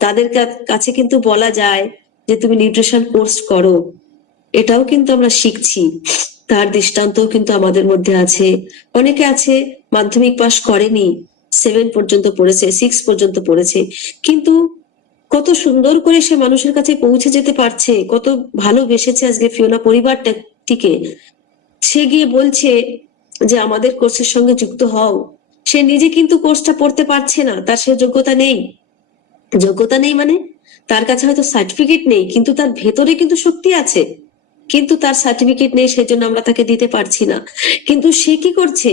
তাদের কাছে কিন্তু বলা যায় যে তুমি নিউট্রিশন কোর্স করো। এটাও কিন্তু আমরা শিখছি, তার দৃষ্টান্তও কিন্তু আমাদের মধ্যে আছে। অনেকে আছে মাধ্যমিক পাশ করেনি, 7 পর্যন্ত পড়েছে, 6 পর্যন্ত পড়েছে, কিন্তু কত সুন্দর করে সে মানুষের কাছে পৌঁছে যেতে পারছে, কত ভালোবেসেছে আজকে ফিওনা পরিবারটিকে। সে গিয়ে বলছে যে আমাদের কোর্সের সঙ্গে যুক্ত হও। সে নিজে কিন্তু কোর্সটা পড়তে পারছে না, তার সে যোগ্যতা নেই। যোগ্যতা নেই মানে তার কাছে হয়তো সার্টিফিকেট নেই, কিন্তু তার ভেতরে কিন্তু শক্তি আছে, কিন্তু তার সার্টিফিকেট নেই, সেজন্য আমরা তাকে দিতে পারছি না। কিন্তু সে কি করছে?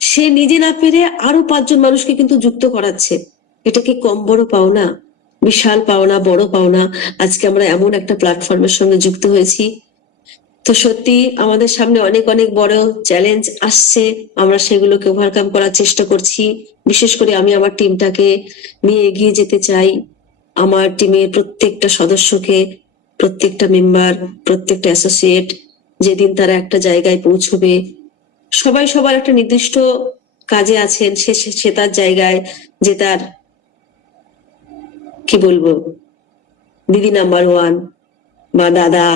সে নিজে না পেরে আরো 5 জন মানুষকে কিন্তু যুক্ত করাচ্ছে। এটা কি কম বড় পাওনা? বিশাল পাওনা, বড় পাওনা। আজকে আমরা এমন একটা প্ল্যাটফর্মের সঙ্গে যুক্ত হয়েছি। তো সত্যি আমাদের সামনে অনেক অনেক বড় চ্যালেঞ্জ আসছে, আমরা সেগুলোকে ওভারকাম করার চেষ্টা করছি। বিশেষ করে আমি আমার টিমটাকে নিয়ে এগিয়ে যেতে চাই। আমার টিমের প্রত্যেকটা সদস্যকে, প্রত্যেকটা মেম্বার, প্রত্যেকটা অ্যাসোসিয়েট যেদিন তারা একটা জায়গায় পৌঁছবে, সবাই সবার একটা নির্দিষ্ট কাজে আছেন, সে তার জায়গায়, যে তার কি বলবো দিদি নাম্বার ওয়ান বা দাদা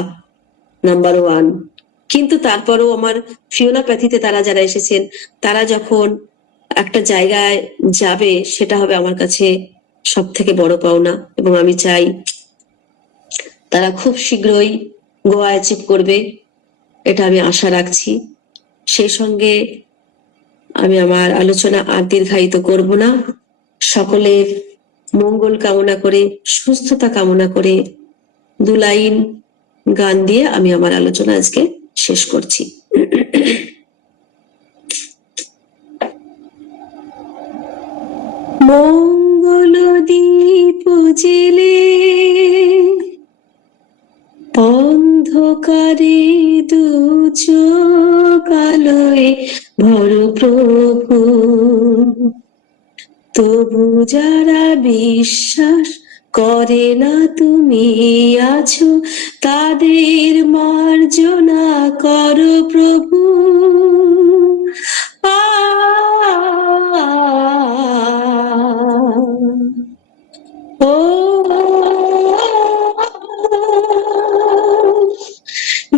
নাম্বার ওয়ান, কিন্তু তারপরেও আমার ফিওনা প্যাথিতে তারা যারা এসেছেন, তারা যখন একটা জায়গায় যাবে, সেটা হবে আমার কাছে সব থেকে বড় পাওনা। এবং আমি চাই তারা খুব শীঘ্রই গোয়া অ্যাচিভ করবে, এটা আমি আশা রাখছি। সেই সঙ্গে আমি আমার আলোচনা আর দীর্ঘায়িত করব না। সকলের মঙ্গল কামনা করে, সুস্থতা কামনা করে 2 লাইন গান দিয়ে আমি আমার আলোচনা আজকে শেষ করছি। মঙ্গল দীপ জেলে অন্ধকারে দু চোখ আলোয় ভর প্রভু, তবু যারা বিশ্বাস করে না তুমি আছো, তাদের মার্জনা করো প্রভু। ও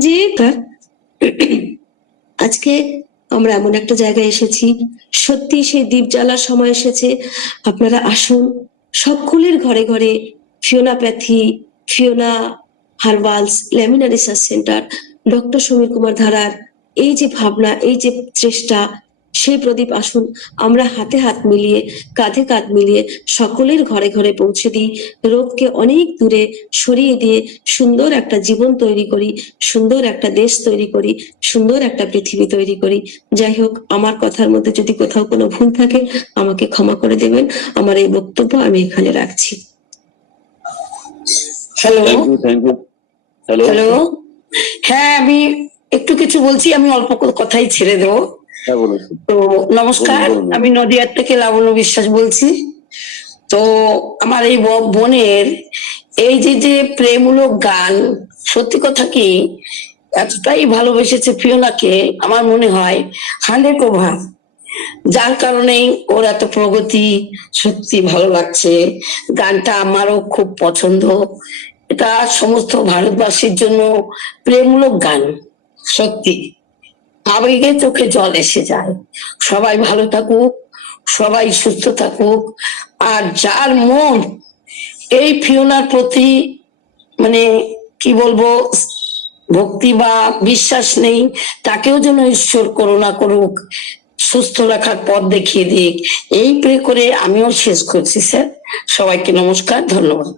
যে আজকে আমরা এমন একটা জায়গায় এসেছি, সত্যি সেই দীপ জ্বালার সময় এসেছে। আপনারা আসুন, সকলের ঘরে ঘরে Fiona pathy, Fiona herbals, lamina research centre, doctor Samir Kumar ধারার এই যে ভাবনা, এই যে চেষ্টা, সেই প্রদীপ আসুন আমরা হাতে হাত মিলিয়ে, কাঁধে কাঁধ মিলিয়ে সকলের ঘরে ঘরে পৌঁছে দিই, রোগকে অনেক দূরে সরিয়ে দিয়ে সুন্দর একটা জীবন তৈরি করি, সুন্দর একটা দেশ তৈরি করি, সুন্দর একটা পৃথিবী তৈরি করি। যাই হোক, আমার কথার মধ্যে যদি কোথাও কোনো ভুল থাকে আমাকে ক্ষমা করে দেবেন। আমার এই বক্তব্য আমি এখানে রাখছি। Hello thank you. Hello, hello, হ্যাঁ আমি একটু কিছু বলছি, আমি অল্প কথাই ছেড়ে দেবো। হ্যাঁ বলুন। তো নমস্কার, বলুন, বলুন। আমি নদিয়ার থেকে লাবণ্য বিশ্বাস বলছি। তো আমার এই বোনের এই যে যে প্রেমমূলক গান, সত্যি কথা কি এতটাই ভালোবেসেছে ফিওনাকে, আমার মনে হয় 100 ওভার, যার কারণেই ওর এত প্রগতি। সত্যি ভালো লাগছে গানটা, আমারও খুব পছন্দ। এটা সমস্ত ভারতবাসীর জন্য প্রেমমূলক গান, সত্যি আবেগে চোখে জল এসে যায়। সবাই ভালো থাকুক, সবাই সুস্থ থাকুক, আর যার মন এই ফিওনার প্রতি মানে কি বলবো ভক্তি বা বিশ্বাস নেই, তাকেও যেন ঈশ্বর করুণা করুক, সুস্থ রাখার পথ দেখিয়ে দিক, এই প্রে করে আমিও শেষ করছি স্যার। সবাইকে নমস্কার, ধন্যবাদ।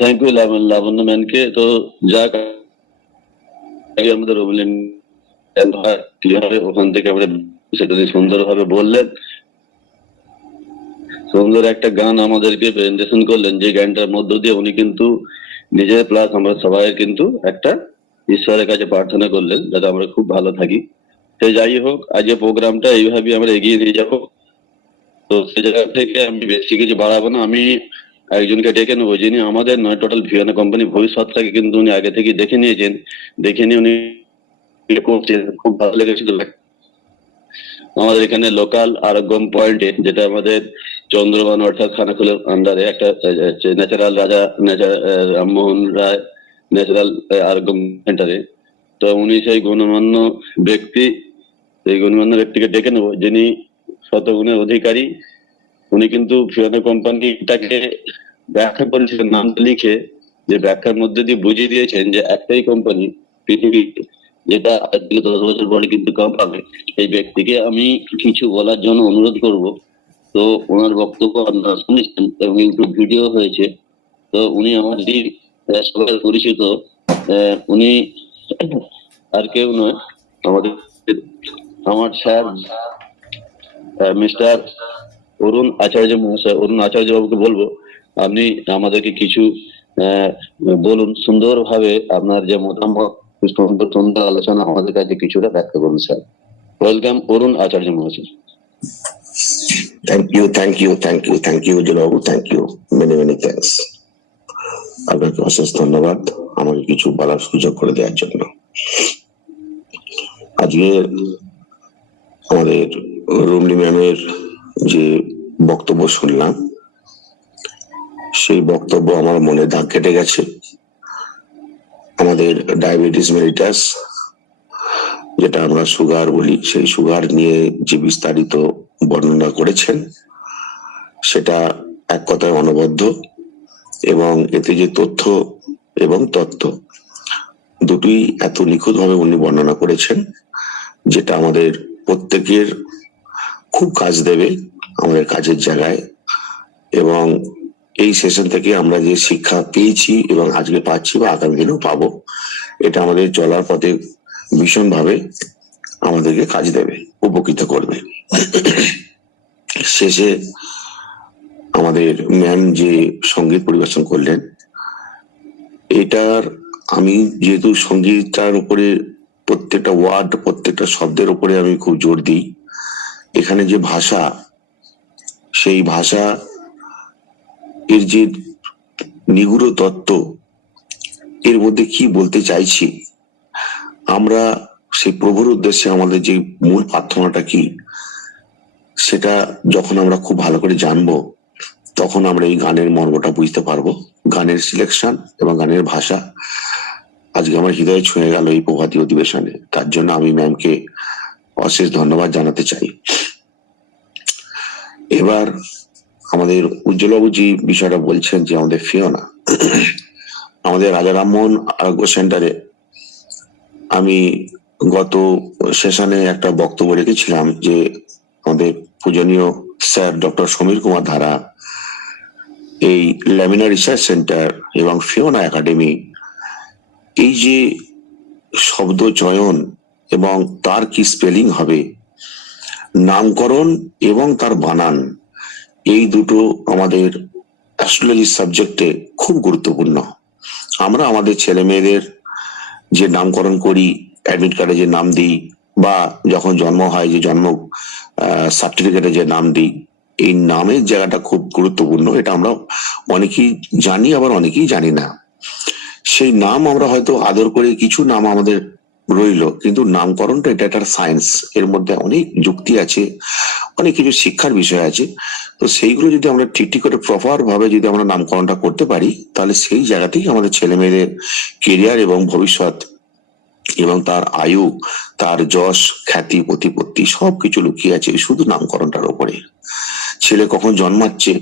থ্যাংক ইউ লাবণ্য ম্যানকে। তো যাক, আগে আমাদের অভিনয় কিভাবে ওখান থেকে আমরা সেটা সুন্দরভাবে বললেন, সুন্দর একটা গান আমাদেরকে প্রেজেন্টেশন করলেন, যে গানটার মধ্য দিয়ে উনি কিন্তু নিজের প্লাস আমরা সবাই কিন্তু একটা ঈশ্বরের কাছে প্রার্থনা করলেন যাতে আমরা খুব ভালো থাকি। তো যাই হোক, আজকে প্রোগ্রামটা এইভাবে আমরা এগিয়ে নিয়ে যাবো। তো সে জায়গা থেকে আমি বেশি কিছু বাড়াবো না, আমি একজনকে ডেকে নেবো যিনি আমাদের নয় টোটাল ফিওনা কোম্পানি ভবিষ্যৎটাকে কিন্তু উনি আগে থেকে দেখে নিয়েছেন, দেখে নিয়ে উনি করছেন, খুব ভালো লেগেছিল। আমাদের এখানে লোকাল আরোগ্যম পয়েন্টে, যেটা আমাদের চন্দ্রবান অর্থাৎ খানাকুলের আন্ডারে একটা ন্যাচারাল রাজা রামমোহন রায় ন্যাচারাল আরোগ্যম সেন্টারে। তো উনি সেই গণ্যমান্য ব্যক্তি, সেই গণ্যমান্য ব্যক্তিকে ডেকে নেবো যিনি শতগুণের অধিকারী। উনি কিন্তু ফিওনা কোম্পানিটাকে ব্যাখ্যা করেছিলেন, নাম লিখে, যে ব্যাখ্যার মধ্যে দিয়ে বুঝিয়ে দিয়েছেন যে একটাই কোম্পানি পৃথিবী যেটা আজ থেকে 10 বছর পরে কিন্তু কম পাবে। এই ব্যক্তিকে আমি কিছু বলার জন্য অনুরোধ করব। তো ওনার বক্তব্য আপনারা শুনেছেন এবং ইউটিউব ভিডিও হয়েছে। তো উনি আমাদের সবাই পরিচিত, উনি আর কেউ নয়, আমাদের আমার স্যার মিস্টার অরুণ আচার্য মহাশয়। অরুণ আচার্য বাবুকে বলবো আপনি আমাদেরকে কিছু বলুন, সুন্দরভাবে আপনার যে মতামত, সুন্দর আলোচনা আমাদের কাছে কিছুটা ব্যাখ্যা করুন স্যার। ওয়েলকাম অরুণ আচার্য মহাশয়। Thank you, Jalabu. Thank you. Many thanks. আপনাকে অশেষ ধন্যবাদ আমাকে কিছু বলার সুযোগ করে দেওয়ার জন্য। আজকে আমাদের রুমলি ম্যামের যে বক্তব্য শুনলাম, সেই বক্তব্য আমার মনে দাগ কেটে গেছে। আমাদের ডায়াবেটিস মেলিটাস, যেটা আমরা সুগার বলি, সেই সুগার নিয়ে যে বিস্তারিত বর্ণনা করেছেন সেটা এক কথায় অনবদ্য, এবং এতে যে তথ্য এবং তত্ত্ব দুটোই এত নিখুঁতভাবে উনি বর্ণনা করেছেন, যেটা আমাদের প্রত্যেকের খুব কাজ দেবে আমাদের কাজের জায়গায়। এবং এই সেশন থেকে আমরা যে শিক্ষা পেয়েছি এবং আজকে পাচ্ছি বা আগামী দিনেও পাবো, এটা আমাদের চলার পথে ভীষণভাবে আমাদেরকে কাজ দেবে, উপকৃত করবে। শেষে আমাদের ম্যাম যে সঙ্গীত পরিবেশন করলেন, এটার আমি যেহেতু সঙ্গীতটার উপরে প্রত্যেকটা ওয়ার্ড, প্রত্যেকটা শব্দের উপরে আমি খুব জোর দিই, এখানে যে ভাষা, সেই ভাষা এর যে নিগুড় তত্ত্ব, এর মধ্যে কি বলতে চাইছি আমরা, সেই প্রভুর উদ্দেশ্যে আমাদের যে মূল প্রার্থনাটা কি, সেটা যখন আমরা খুব ভালো করে জানবো, তখন আমরা এই গানের মর্মটা বুঝতে পারবো। গানের সিলেকশন এবং গানের ভাষা আজকে আমার হৃদয়ে ছুঁয়ে গেল এই প্রভাতী অধিবেশনে। তার জন্য আমি ম্যামকে অশেষ ধন্যবাদ জানাতে চাই। এবার আমাদের উজ্জ্বলবাবু যে বিষয়টা বলছেন, যে আমাদের ফিওনা, আমাদের রাজা রামমোহন আরোগ্য সেন্টারে আমি গত সেশনে একটা বক্তব্য রেখেছিলাম যে আমাদের পূজনীয় স্যার ডক্টর সমীর কুমার ধারা এই ল্যামিনা রিসার্চ সেন্টার এবং ফিওনা একাডেমি, এই যে শব্দ চয়ন এবং তার কি স্পেলিং হবে, নামকরণ এবং তার বানান, এই দুটো আমাদের অ্যাস্ট্রোলজি সাবজেক্টে খুব গুরুত্বপূর্ণ। আমরা আমাদের ছেলে মেয়েদের যে নামকরণ করি, অ্যাডমিট কার্ডে যে নাম দিই, বা যখন জন্ম হয় যে জন্ম সার্টিফিকেটে যে নাম দিই, এই নামের জায়গাটা খুব গুরুত্বপূর্ণ। এটা আমরা অনেকেই জানি, আবার অনেকেই জানি না। সেই নাম আমরা হয়তো আদর করে, কিছু নাম আমাদের রইলো, কিন্তু নামকরণটা এটা একটা সায়েন্স, এর মধ্যে অনেক যুক্তি আছে, অনেক কিছু শিক্ষার বিষয় আছে। তো সেইগুলো যদি আমরা ঠিক করে প্রপার ভাবে যদি আমরা নামকরণটা করতে পারি, তাহলে সেই জায়গাতেই আমাদের ছেলে মেয়েদের কেরিয়ার এবং ভবিষ্যৎ এবং তার আয়ু, তার যশ, খ্যাতি, প্রতিপত্তি সবকিছু লুকিয়ে আছে শুধু নামকরণটার উপরে। ছেলে কখন জন্মাচ্ছে,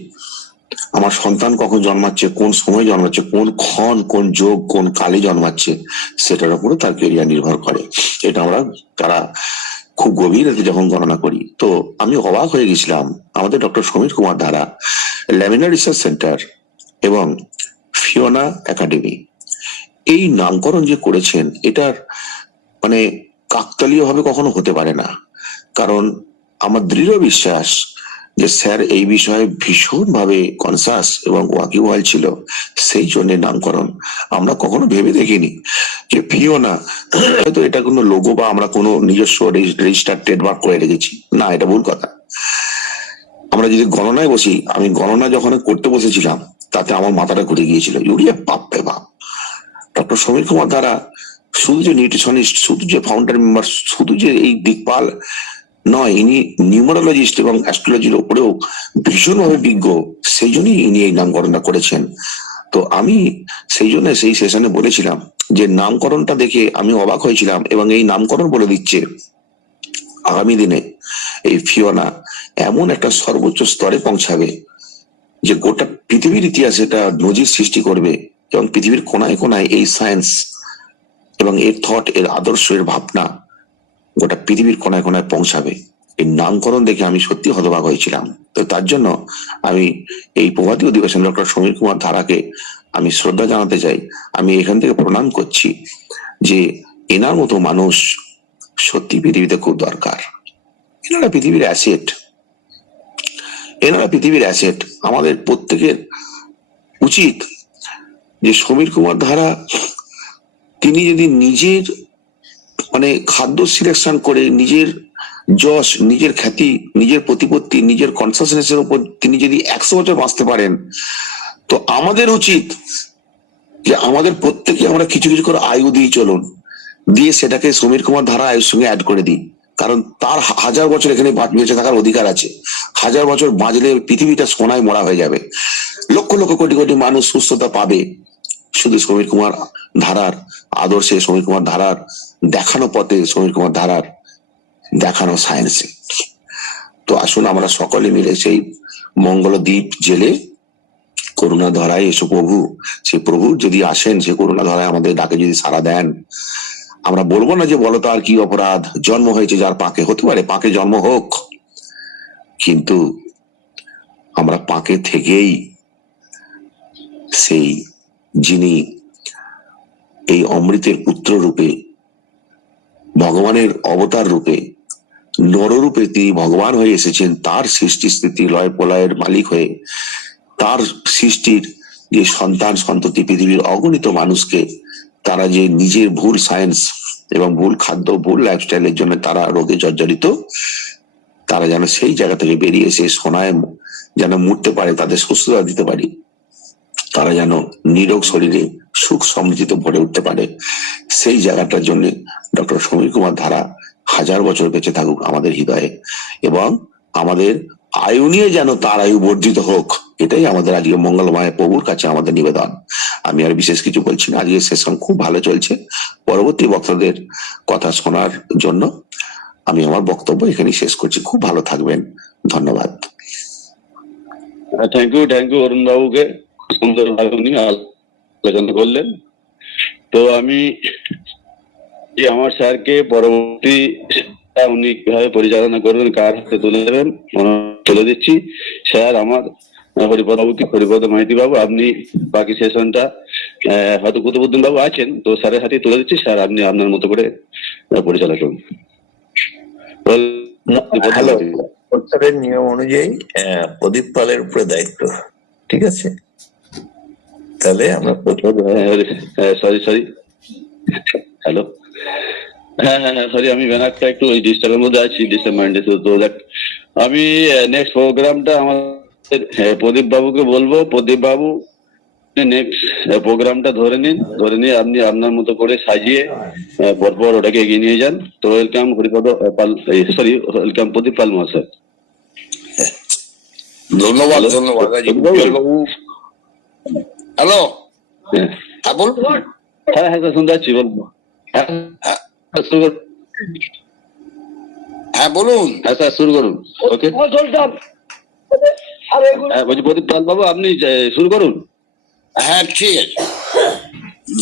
আমার সন্তান কখন জন্মাচ্ছে, কোন সময় জন্মাচ্ছে, কোন ক্ষণ, কোন যোগ, কোন কালে জন্মাচ্ছে, সেটার উপরে তার কেরিয়ার নির্ভর করে। এটা আমরা তারা খুব গভীর যখন গণনা করি, তো আমি অবাক হয়ে গেছিলাম। আমাদের ডক্টর সমীর কুমার ধারা ল্যামিনা রিসার্চ সেন্টার এবং ফিওনা একাডেমি এই নামকরণ যে করেছেন, এটার মানে কাকতালীয় ভাবে কখনো হতে পারে না। কারণ আমার দৃঢ় বিশ্বাস যে স্যার এই বিষয়ে ভীষণ ভাবে কনসাস এবং ওয়াকিবহাল ছিল, সেই জন্য নামকরণ আমরা কখনো ভেবে দেখিনি যে ফিওনা হয়তো এটা কোনো লোগো বা আমরা কোনো নিজস্ব রেজিস্টার ট্রেডমার্ক করে রেখেছি, না, এটা ভুল কথা। আমরা যদি গণনায় বসি, আমি গণনা যখন করতে বসেছিলাম, তাতে আমার মাথাটা ঘুরে গিয়েছিল, ইউরিয়া বাপরে বাপ। ডক্টর সমীর কুমার ধারা শুধু যে নিউট্রিশনিস্ট, শুধু যে ফাউন্ডার মেম্বার, শুধু যে এই দিকপাল নয়, ইনি নিউমারোলজিস্ট এবং অ্যাস্ট্রোলজির উপরেও ভীষণভাবে বিজ্ঞ, সেই জন্যই ইনি এই নামকরণটা করেছেন। তো আমি সেই জন্য সেই সেশনে বলেছিলাম যে নামকরণটা দেখে আমি অবাক হয়েছিলাম, এবং এই নামকরণ বলে দিচ্ছে আগামী দিনে এই ফিওনা এমন একটা সর্বোচ্চ স্তরে পৌঁছাবে যে গোটা পৃথিবীর ইতিহাসে এটা নজির সৃষ্টি করবে, এবং পৃথিবীর কোনায় কোনায় এই সায়েন্স এবং এর থট, এর আদর্শ, এর ভাবনা গোটা পৃথিবীর কোনায় কোনায় পৌঁছাবে। এই নামকরণ দেখে আমি সত্যি হতবাক হয়েছিলাম। তো তার জন্য আমি এই প্রভাতী অধিবেশন ডক্টর সমীর কুমার ধারাকে আমি শ্রদ্ধা জানাতে চাই। আমি এখান থেকে প্রণাম করছি যে এনার মতো মানুষ সত্যি পৃথিবীতে খুব দরকার। এনারা পৃথিবীর অ্যাসেট, এনারা পৃথিবীর অ্যাসেট। আমাদের প্রত্যেকের উচিত যে সমীর কুমার ধারা তিনি যদি নিজের মানে খাদ্য সিলেকশন করে, নিজের যশ, নিজের খ্যাতি, নিজের প্রতিপত্তি, নিজের কনসাসনেসের উপর তিনি যদি 100 বছর বাঁচতে পারেন, তো আমাদের উচিত যে আমাদের প্রত্যেকে আমরা কিছু কিছু করে আয়ু দিয়ে চলুন, দিয়ে সেটাকে সমীর কুমার ধারা আয়ুর সঙ্গে অ্যাড করে দিই, কারণ তার 1000 বছর এখানে বেঁচে থাকার অধিকার আছে। 1000 বছর বাঁচলে পৃথিবীটা সোনায় মোড়া হয়ে যাবে, লক্ষ লক্ষ কোটি কোটি মানুষ সুস্থতা পাবে শুধু সমীর কুমার ধারার আদর্শে, সমীর কুমার ধারার দেখানো পথে, সমীর কুমার ধারার দেখানো সায়েন্সে। তো আসুন আমরা সকলে মিলে সেই মঙ্গল দ্বীপ জেলে করুণা ধরায় এসো প্রভু, সে প্রভু যদি আসেন, সে করুণা ধরায় আমাদের ডাকে যদি সাড়া দেন, আমরা বলবো না যে বলো তো আর কি অপরাধ, জন্ম হয়েছে যার পাকে, হতে পারে পাকে জন্ম হোক, কিন্তু আমরা পাকে থেকেই সেই যিনি এই অমৃতের পুত্র রূপে, ভগবানের অবতার রূপে, নররূপে তিনি ভগবান হয়ে এসেছেন, তার সৃষ্টি স্থিতি লয় প্রলয়ের মালিক হয়ে, তার সৃষ্টির যে সন্তান সন্ততি পৃথিবীর অগণিত মানুষকে তারা যে নিজের ভুল সায়েন্স এবং ভুল খাদ্য, ভুল লাইফস্টাইলের জন্য তারা রোগে জর্জরিত, তারা যেন সেই জায়গা থেকে বেরিয়ে এসে সোনায় যেন মুড়তে পারে, তাদের সুস্থতা দিতে পারি, তারা যেন নিরোগ শরীরে সুখ সমৃদ্ধিতে ভরে উঠতে পারে, সেই জায়গাটার জন্য ডক্টর সমীর কুমার ধারা 1000 বছর বেঁচে থাকুক আমাদের হৃদয়ে, এবং আমাদের আয়ু নিয়ে যেন তার আয়ু বর্ধিত হোক, এটাই আমাদের আজকে মঙ্গলময় প্রভুর কাছে আমাদের নিবেদন। আমি আর বিশেষ কিছু বলছি না, আজকে সেশন খুব ভালো চলছে। পরবর্তী বক্তাদের কথা শোনার জন্য আমি আমার বক্তব্য এখানেই শেষ করছি। খুব ভালো থাকবেন, ধন্যবাদ। থ্যাংক ইউ অরুণ বাবুকে, সুন্দর ভাবে উনি আলোচনা করলেন। তো আমি আমার স্যারকে পরবর্তী উনি কিভাবে পরিচালনা করবেন, কার হাতে তুলে দেবেন তুলে দিচ্ছি। স্যার আমার হরিপদ বাবুকে, হরিপদ মাইতি বাবু, আপনি বাকি সেশনটা হয়তো কুতুবুদ্দিন বাবু আছেন, তো স্যারের হাতে তুলে দিচ্ছি। স্যার আপনি আপনার মতো করে পরিচালনা করুন। হ্যালো, সরকারের নিয়ম অনুযায়ী প্রদীপ পালের উপরে দায়িত্ব, ঠিক আছে? তাহলে আমরা সরি হ্যালো, হ্যাঁ সরি, আমি ব্যানারটা একটু ওই ডিস্টার্বের মধ্যে আছি, ডিস্টার্ব মাইন্ডে। তো দেখ, আমি নেক্সট প্রোগ্রামটা আমাদের প্রদীপ বাবুকে বলবো। প্রদীপ বাবু নেক্সট প্রোগ্রামটা ধরে নিয়ে আপনি আপনার মতো করে সাজিয়ে পরপর ওটাকে এগিয়ে নিয়ে যান। তো ওয়েলকাম হরিপদ পাল, সরি ওয়েলকাম প্রদীপ পাল মহাশয়। ধন্যবাদ বাবু। হ্যালো, হ্যাঁ বলুন। হ্যাঁ স্যার শুনতে পাচ্ছি, বলবো। হ্যাঁ বলুন। হ্যাঁ স্যার শুরু করুন। ওকে, বলছি প্রদীপ পাল বাবু আপনি শুরু করুন। হ্যাঁ ঠিক আছে,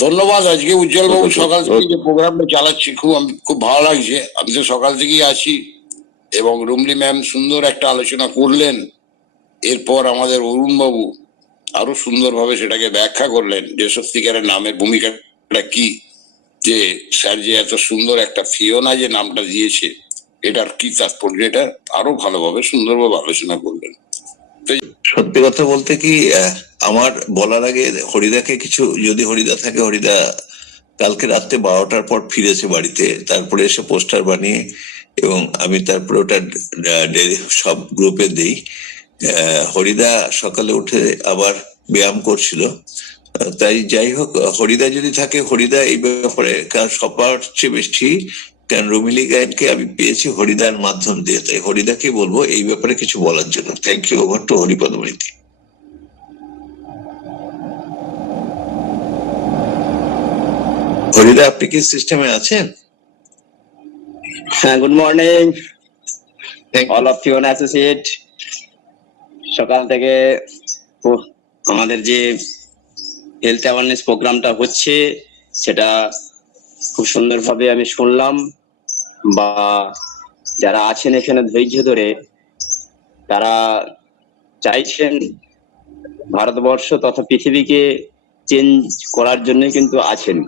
ধন্যবাদ। আজকে উজ্জ্বল বাবু সকাল থেকে যে প্রোগ্রামটা চালাচ্ছি, আমি খুব ভালো লাগছে। আমি তো সকাল থেকেই আছি, এবং রুমলি ম্যাম সুন্দর একটা আলোচনা করলেন। এরপর আমাদের অরুণ বাবু আরো সুন্দরভাবে সেটাকে ব্যাখ্যা করলেন যে সত্যিকারের নামের ভূমিকাটা কি, যে স্যার যে এত সুন্দর একটা ফিওনা যে নামটা দিয়েছে এটার কি তাৎপর্য, এটা আরো ভালোভাবে সুন্দরভাবে আলোচনা করলেন। সত্যি কথা বলতে কি, আমার বলার আগে হরিদাকে কিছু, যদি হরিদা থাকে, হরিদা কালকে রাত্রে 12টার পর ফিরেছে বাড়িতে, তারপরে এসে পোস্টার বানিয়ে, এবং আমি তারপরে ওটা সব গ্রুপে দেই। হরিদা সকালে উঠে আবার ব্যায়াম করছিল, তাই যাই হোক, হরিদা যদি থাকে, হরিদা এই ব্যাপারে, কারণ সবার চেয়ে বেশি, কারণ রুমিলি গায়নকে আমি পেয়েছি হরিদার মাধ্যম দিয়ে, তাই হরিদাকে বলবো এই ব্যাপারে কিছু বলার জন্য। Thank you. Over to Haripada Maity. হরিদা, আপনি কি সিস্টেমে আছেন? হ্যাঁ, good morning all of Fiona associate. সকাল থেকে আমাদের যে হেলথ অ্যাওয়ারনেস প্রোগ্রামটা হচ্ছে সেটা খুব সুন্দরভাবে আমি শুনলাম, বা যারা আছেন এখানে ধৈর্য ধরে, তারা চাইছেন ভারতবর্ষ তথা পৃথিবীকে চেঞ্জ করার জন্য কিন্তু আছেন।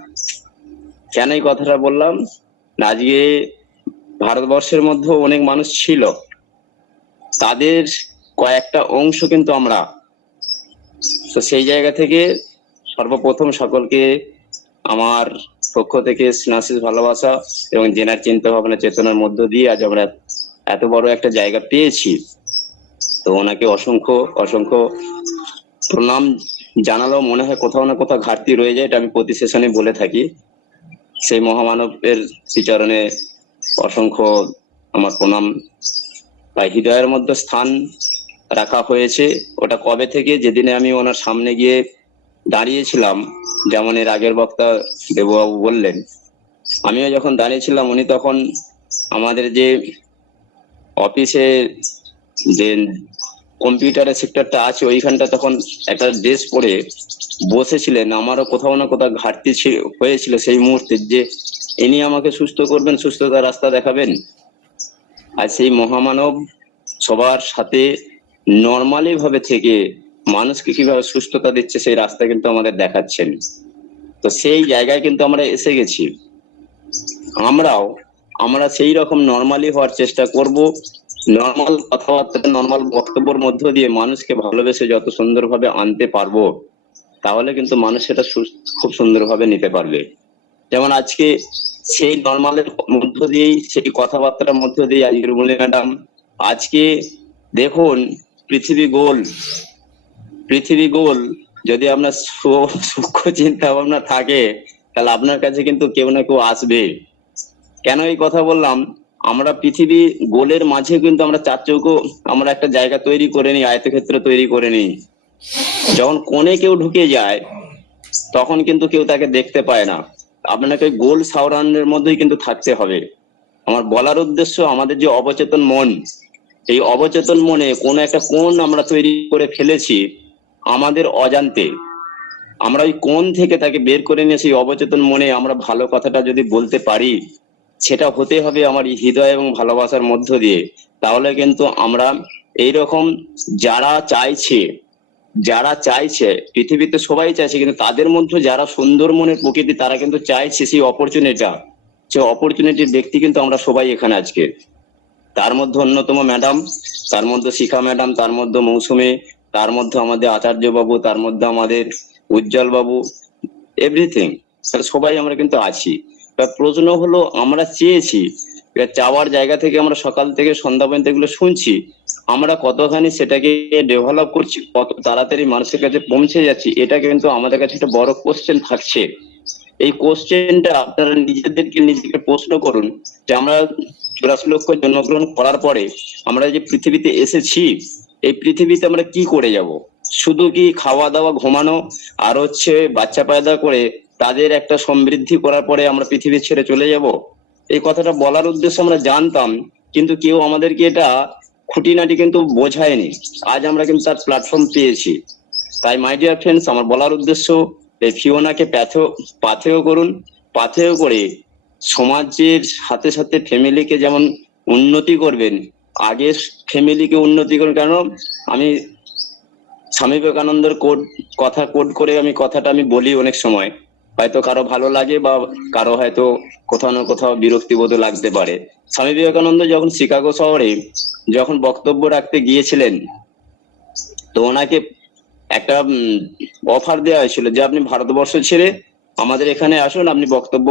কেন এই কথাটা বললাম না, আজকে ভারতবর্ষের মধ্যে অনেক মানুষ ছিল, তাদের কয়েকটা অংশ কিন্তু আমরা। তো সেই জায়গা থেকে সর্বপ্রথম সকলকে আমার পক্ষ থেকে স্নেহাশিস ভালোবাসা এবং জেনার চিন্তা ভাবনা চেতনার মধ্য দিয়ে আজ আমরা এত বড় একটা জায়গা পেয়েছি। তো ওনাকে অসংখ্য অসংখ্য প্রণাম জানালেও মনে হয় কোথাও না কোথাও ঘাটতি রয়ে যায়, এটা আমি প্রতি সেশনে বলে থাকি। সেই মহামানবের শ্রীচরণে অসংখ্য আমার প্রণাম। তাই হৃদয়ের মধ্যে স্থান রাখা হয়েছে। ওটা কবে থেকে, যেদিনে আমি ওনার সামনে গিয়ে দাঁড়িয়েছিলাম, যেমন এর আগের বক্তা দেববাবু বললেন, আমিও যখন দাঁড়িয়েছিলাম, উনি তখন আমাদের যে অফিসে যে কম্পিউটারের সেক্টরটা আছে ওইখানটা তখন একটা ড্রেস পরে বসেছিলেন। আমারও কোথাও না কোথাও ঘাটতি হয়েছিল সেই মুহূর্তে, যে ইনি আমাকে সুস্থ করবেন, সুস্থতার রাস্তা দেখাবেন। আর সেই মহামানব সবার সাথে নর্মালি ভাবে থেকে মানুষকে কিভাবে সুস্থতা দিচ্ছে সেই রাস্তা কিন্তু আমাদের দেখাচ্ছেন। তো সেই জায়গায় কিন্তু আমরা এসে গেছি। আমরা সেই রকম নর্মালি হওয়ার চেষ্টা করব। নর্মাল কথাবার্তা, নর্মাল বক্তব্যের মধ্য দিয়ে মানুষকে ভালোবেসে যত সুন্দরভাবে আনতে পারবো, তাহলে কিন্তু মানুষ সেটা খুব সুন্দরভাবে নিতে পারবে। যেমন আজকে সেই নর্মালের মধ্য দিয়েই, সেই কথাবার্তার মধ্য দিয়ে আজকে রুমলি ম্যাডাম, আজকে দেখুন পৃথিবী গোল যদি আপনার সূক্ষ্ম চিন্তা ভাবনা থাকে, তাহলে আপনার কাছে কিন্তু কেউ না কেউ আসবে। কেন এই কথা বললাম? আমরা পৃথিবী গোলের মাঝে কিন্তু আমরা চার চৌকো আমরা একটা জায়গা তৈরি করে নিই, আয়তক্ষেত্র তৈরি করে নিই। যখন কোণে কেউ ঢুকে যায় তখন কিন্তু কেউ তাকে দেখতে পায় না। আপনাকে গোল সাউরান্ডের মধ্যেই কিন্তু থাকতে হবে। আমার বলার উদ্দেশ্য, আমাদের যে অবচেতন মন, এই অবচেতন মনে কোন একটা কোণ আমরা তৈরি করে ফেলেছি আমাদের অজান্তে। আমরা ওই কোণ থেকে তাকে বের করে নিয়ে সেই অবচেতন মনে আমরা ভালো কথাটা যদি বলতে পারি, সেটা হতে হবে আমার হৃদয় এবং ভালোবাসার মধ্য দিয়ে। তাহলে কিন্তু আমরা এইরকম যারা চাইছে পৃথিবীতে সবাই চাইছে, কিন্তু তাদের মধ্যে যারা সুন্দর মনের প্রকৃতি, তারা কিন্তু চাইছে সেই অপরচুনিটির ব্যক্তি কিন্তু আমরা সবাই এখানে আজকে। তার মধ্যে অন্যতম ম্যাডাম, তার মধ্যে শিখা ম্যাডাম, তার মধ্যে মৌসুমী, তার মধ্যে আমাদের আচার্য বাবু, তার মধ্যে আমাদের উজ্জ্বল বাবু, এভরিথিং সবাই আমরা কিন্তু আছি। প্রশ্ন হলো, আমরা চেয়েছি, চাওয়ার জায়গা থেকে আমরা সকাল থেকে সন্ধ্যা পর্যন্ত এগুলো শুনছি, আমরা কতখানি সেটাকে ডেভেলপ করছি, কত তাড়াতাড়ি মানুষের কাছে পৌঁছে যাচ্ছি, এটা কিন্তু আমাদের কাছে একটা বড় কোশ্চেন থাকছে। এই কোশ্চেনটা আপনারা নিজেকে প্রশ্ন করুন, যে আমরা 84 লক্ষ জন্মগ্রহণ করার পরে আমরা যে পৃথিবীতে এসেছি, এই পৃথিবীতে আমরা কি করে যাব? শুধু কি খাওয়া দাওয়া, ঘুমানো, আর বাচ্চা পয়দা করে তাদের একটা সমৃদ্ধি করার পরে আমরা পৃথিবী ছেড়ে চলে যাব? এই কথাটা বলার উদ্দেশ্য আমরা জানতাম, কিন্তু কেউ আমাদেরকে এটা খুঁটিনাটি কিন্তু বোঝায়নি। আজ আমরা কিন্তু তার প্ল্যাটফর্ম পেয়েছি। তাই মাই ডিয়ার ফ্রেন্ডস, আমার বলার উদ্দেশ্য, এই ফিওনাকে পাথেয় করুন, পাথেয় করে সমাজের সাথে সাথে ফ্যামিলিকে যেমন উন্নতি করবেন, আগে ফ্যামিলিকে উন্নতি করুন। কারণ আমি স্বামী বিবেকানন্দের কোট করে আমি কথাটা আমি বলি অনেক সময়, হয়তো কারো ভালো লাগে বা কারো হয়তো কোথাও না কোথাও বিরক্তিবোধ লাগতে পারে। স্বামী বিবেকানন্দ যখন শিকাগো শহরে যখন বক্তব্য রাখতে গিয়েছিলেন, তো ওনাকে একটা অফার দেওয়া হয়েছিল যে আপনি ভারতবর্ষ ছেড়ে আমাদের এখানে আসুন, আপনি বক্তব্য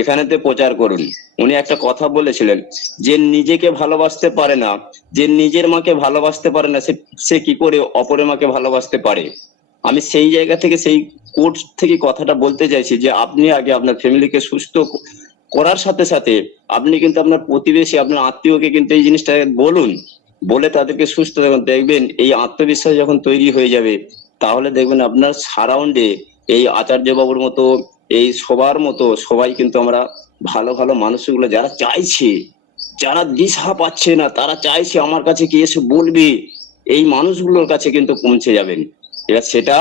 এখানেতে প্রচার করুন। উনি একটা কথা বলেছিলেন, যে নিজেকে ভালোবাসতে পারে না, যে নিজের মাকে ভালোবাসতে পারে না, সে কি করে অপরের মাকে ভালোবাসতে পারে? আমি সেই জায়গা থেকে, সেই কোর্স থেকে কথাটা বলতে চাইছি, যে আপনি আগে আপনার ফ্যামিলিকে সুস্থ করার সাথে সাথে আপনি কিন্তু আপনার প্রতিবেশী, আপনার আত্মীয়কে কিন্তু এই জিনিসটা বলুন, বলে তাদেরকে সুস্থ দেখবেন। এই আত্মবিশ্বাস যখন তৈরি হয়ে যাবে, তাহলে দেখবেন আপনার সারাউন্ডে এই আচার্য বাবুর মতো, এই সবার মতো সবাই কিন্তু আমরা ভালো ভালো মানুষগুলো যারা চাইছে, যারা দিশা পাচ্ছে না, তারা চাইছে আমার কাছে কি এসে বলবে, এই মানুষগুলোর কাছে কিন্তু পৌঁছে যাবেন। এবার সেটা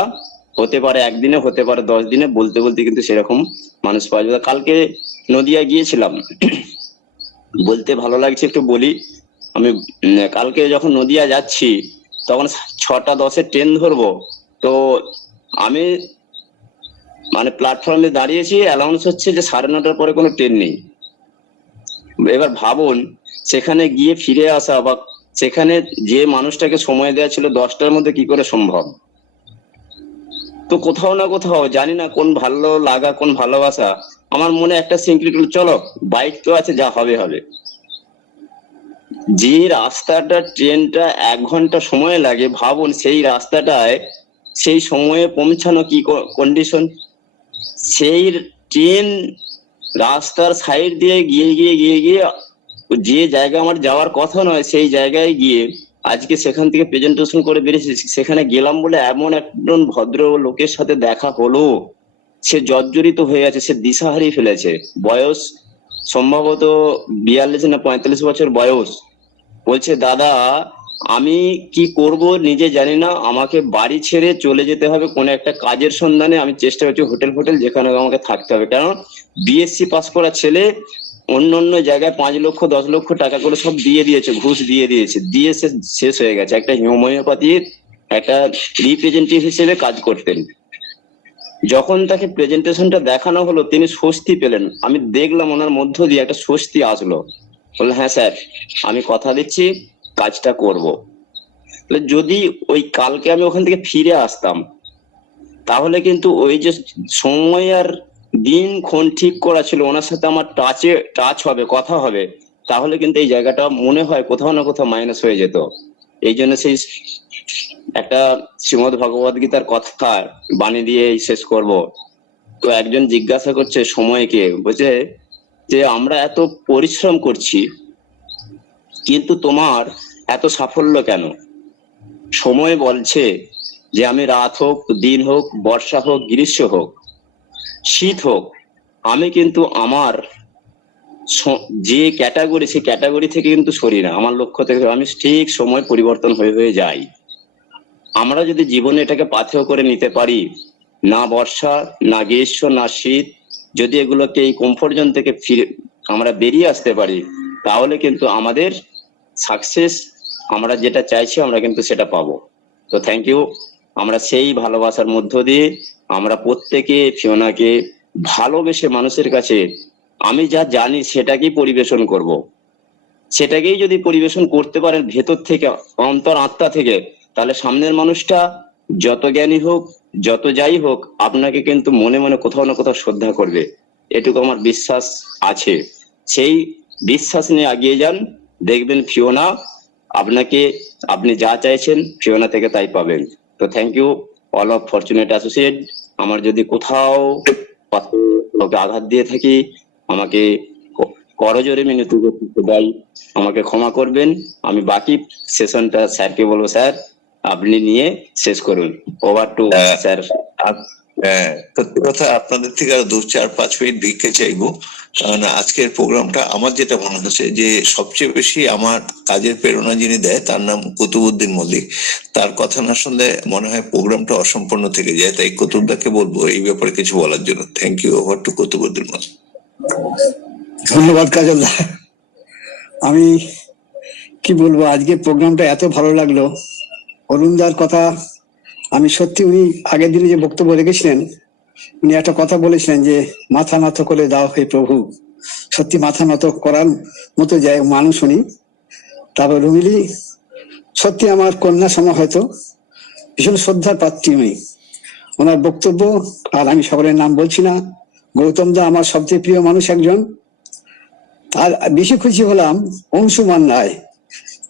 হতে পারে একদিনে, হতে পারে 10 দিনে, বলতে বলতে কিন্তু সেরকম মানুষ পাওয়া যাবে। কালকে নদিয়া গিয়েছিলাম, বলতে ভালো লাগছে একটু বলি। আমি কালকে যখন নদিয়া যাচ্ছি, তখন 6:10 ট্রেন ধরবো, তো আমি মানে প্ল্যাটফর্মে দাঁড়িয়েছি, অ্যানাউন্স হচ্ছে যে 9:30 পরে কোনো ট্রেন নেই। এবার ভাবুন, সেখানে গিয়ে ফিরে আসা বা সেখানে যে মানুষটাকে সময় দেওয়া ছিল 10টার মধ্যে কি করে সম্ভব? তো কোথাও না কোথাও জানি না কোন ভালো লাগা, কোন ভালোবাসা, আমার মনে একটা সিনক্রিট, চলো বাইক তো আছে, যা হবে হবে। যে রাস্তাটা ট্রেনটা 1 ঘন্টা সময় লাগে, ভাবুন সেই রাস্তাটায় সেই সময়ে পৌঁছানো কি কন্ডিশন, সেই ট্রেন রাস্তার সাইড দিয়ে গিয়ে গিয়ে গিয়ে গিয়ে যে জায়গা আমার যাওয়ার কথা নয় সেই জায়গায় গিয়ে আজকে সেখান থেকে প্রেজেন্টেশন করে বেরিয়েছি। সেখানে গেলাম বলে এমন একজন ভদ্র লোকের সাথে দেখা হলো, সে জর্জরিত হয়ে আছে, সে দিশা হারিয়ে ফেলেছে। বয়স সম্ভবত 42 না 45 বছর বয়স। বলছে, দাদা আমি কি করব নিজে জানি না, আমাকে বাড়ি ছেড়ে চলে যেতে হবে কোনো একটা কাজের সন্ধানে। আমি চেষ্টা করছি হোটেল যেখানে আমাকে থাকতে হবে, কারণ বিএসসি পাস করা ছেলে অন্য অন্য জায়গায় 5 লক্ষ 10 লক্ষ টাকা করে সব দিয়ে দিয়েছে, ঘুষ দিয়ে দিয়েছে, দিয়ে শেষ হয়ে গেছে। একটা হোমিওপ্যাথির একটা রিপ্রেজেন্টেটিভ হিসেবে কাজ করতেন। যখন তাকে প্রেজেন্টেশনটা দেখানো হলো তিনি স্বস্তি পেলেন। আমি দেখলাম ওনার মধ্য দিয়ে একটা স্বস্তি আসলো। বললেন, হ্যাঁ স্যার আমি কথা দিচ্ছি কাজটা করব। যদি ওই কালকে আমি ওখান থেকে ফিরে আসতাম তাহলে কিন্তু ওই যে সময় আর দিনক্ষণ ঠিক করা ছিল, ওনার সাথে আমার টাচ হবে, কথা হবে, তাহলে কিন্তু এই জায়গাটা মনে হয় কোথাও না কোথাও মাইনাস হয়ে যেত। এই জন্য সেই একটা শ্রীমদ ভগবদ গীতার কথা বাণী দিয়ে শেষ করব। তো একজন জিজ্ঞাসা করছে সময়কে, বলছে যে আমরা এত পরিশ্রম করছি কিন্তু তোমার এত সাফল্য কেন? সময় বলছে যে আমি রাত হোক, দিন হোক, বর্ষা হোক, গ্রীষ্ম হোক, শীত হোক, আমি কিন্তু আমার যে ক্যাটাগরি সেই ক্যাটাগরি থেকে কিন্তু সরি না, আমার লক্ষ্য থেকে আমি ঠিক সময় পরিবর্তন হয়ে হয়ে যাই। আমরা যদি জীবনে এটাকে পাথেয় করে নিতে পারি, না বর্ষা না গ্রীষ্ম না শীত, যদি এগুলোকে এই কমফোর্ট জোন থেকে ফিরে আমরা বেরিয়ে আসতে পারি, তাহলে কিন্তু আমাদের সাকসেস, আমরা যেটা চাইছি আমরা কিন্তু সেটা পাবো। তো থ্যাংক ইউ। আমরা সেই ভালোবাসার মধ্য দিয়ে আমরা প্রত্যেকে ফিওনাকে ভালোবেসে মানুষের কাছে আমি যা জানি সেটাকেই পরিবেশন করব। সেটাকেই যদি পরিবেশন করতে পারেন ভেতর থেকে, অন্তর আত্মা থেকে, তাহলে সামনের মানুষটা যত জ্ঞানী হোক, যত যাই হোক, আপনাকে কিন্তু মনে মনে কোথাও না কোথাও শ্রদ্ধা করবে, এটুকু আমার বিশ্বাস আছে। সেই বিশ্বাস নিয়ে এগিয়ে যান, দেখবেন ফিওনা আপনাকে, আপনি যা চাইছেন ফিওনা থেকে তাই পাবেন। তো thank you all of fortunate associate. আমার যদি কোথাও কাউকে আঘাত দিয়ে থাকি, আমাকে করজোরে মিনতি করতে দেয়, আমাকে ক্ষমা করবেন। আমি বাকি সেশনটা স্যারকে বলবো, স্যার আপনি নিয়ে শেষ করুন। Over to sir. সত্যি কথা, আপনাদের থেকে আরো 2-4-5 মিনিট ভিক্ষে চাইবো, কারণ আজকের প্রোগ্রামটা আমার যেটা মনে হচ্ছে যে সবচেয়ে বেশি আমার কাজের প্রেরণা যিনি দেয় তার নাম কুতুবউদ্দিন মল্লিক। তার কথা না শুনলে মনে হয় প্রোগ্রামটা অসম্পূর্ণ থেকে যায়, তাই কুতুবদাকে বলবো এই ব্যাপারে কিছু বলার জন্য। Thank you. Over to Qutubuddin Mallick. ধন্যবাদ কাজলদা। আমি কি বলবো, আজকে প্রোগ্রামটা এত ভালো লাগলো। অরুণদার কথা আমি সত্যি, উনি আগের দিনে যে বক্তব্য রেখেছিলেন, উনি একটা কথা বলেছিলেন যে মাথা নত করে দাও হে প্রভু। সত্যি মাথা নত করার মতো যায় মানুষ উনি। তারপর রুমিলি সত্যি আমার কন্যা সময় হয়তো ভীষণ শ্রদ্ধার পাত্রী উনি। ওনার বক্তব্য, আর আমি সকলের নাম বলছি না, গৌতম দা আমার সবচেয়ে প্রিয় মানুষ একজন। আর বেশি খুশি হলাম অংশুমান রায়,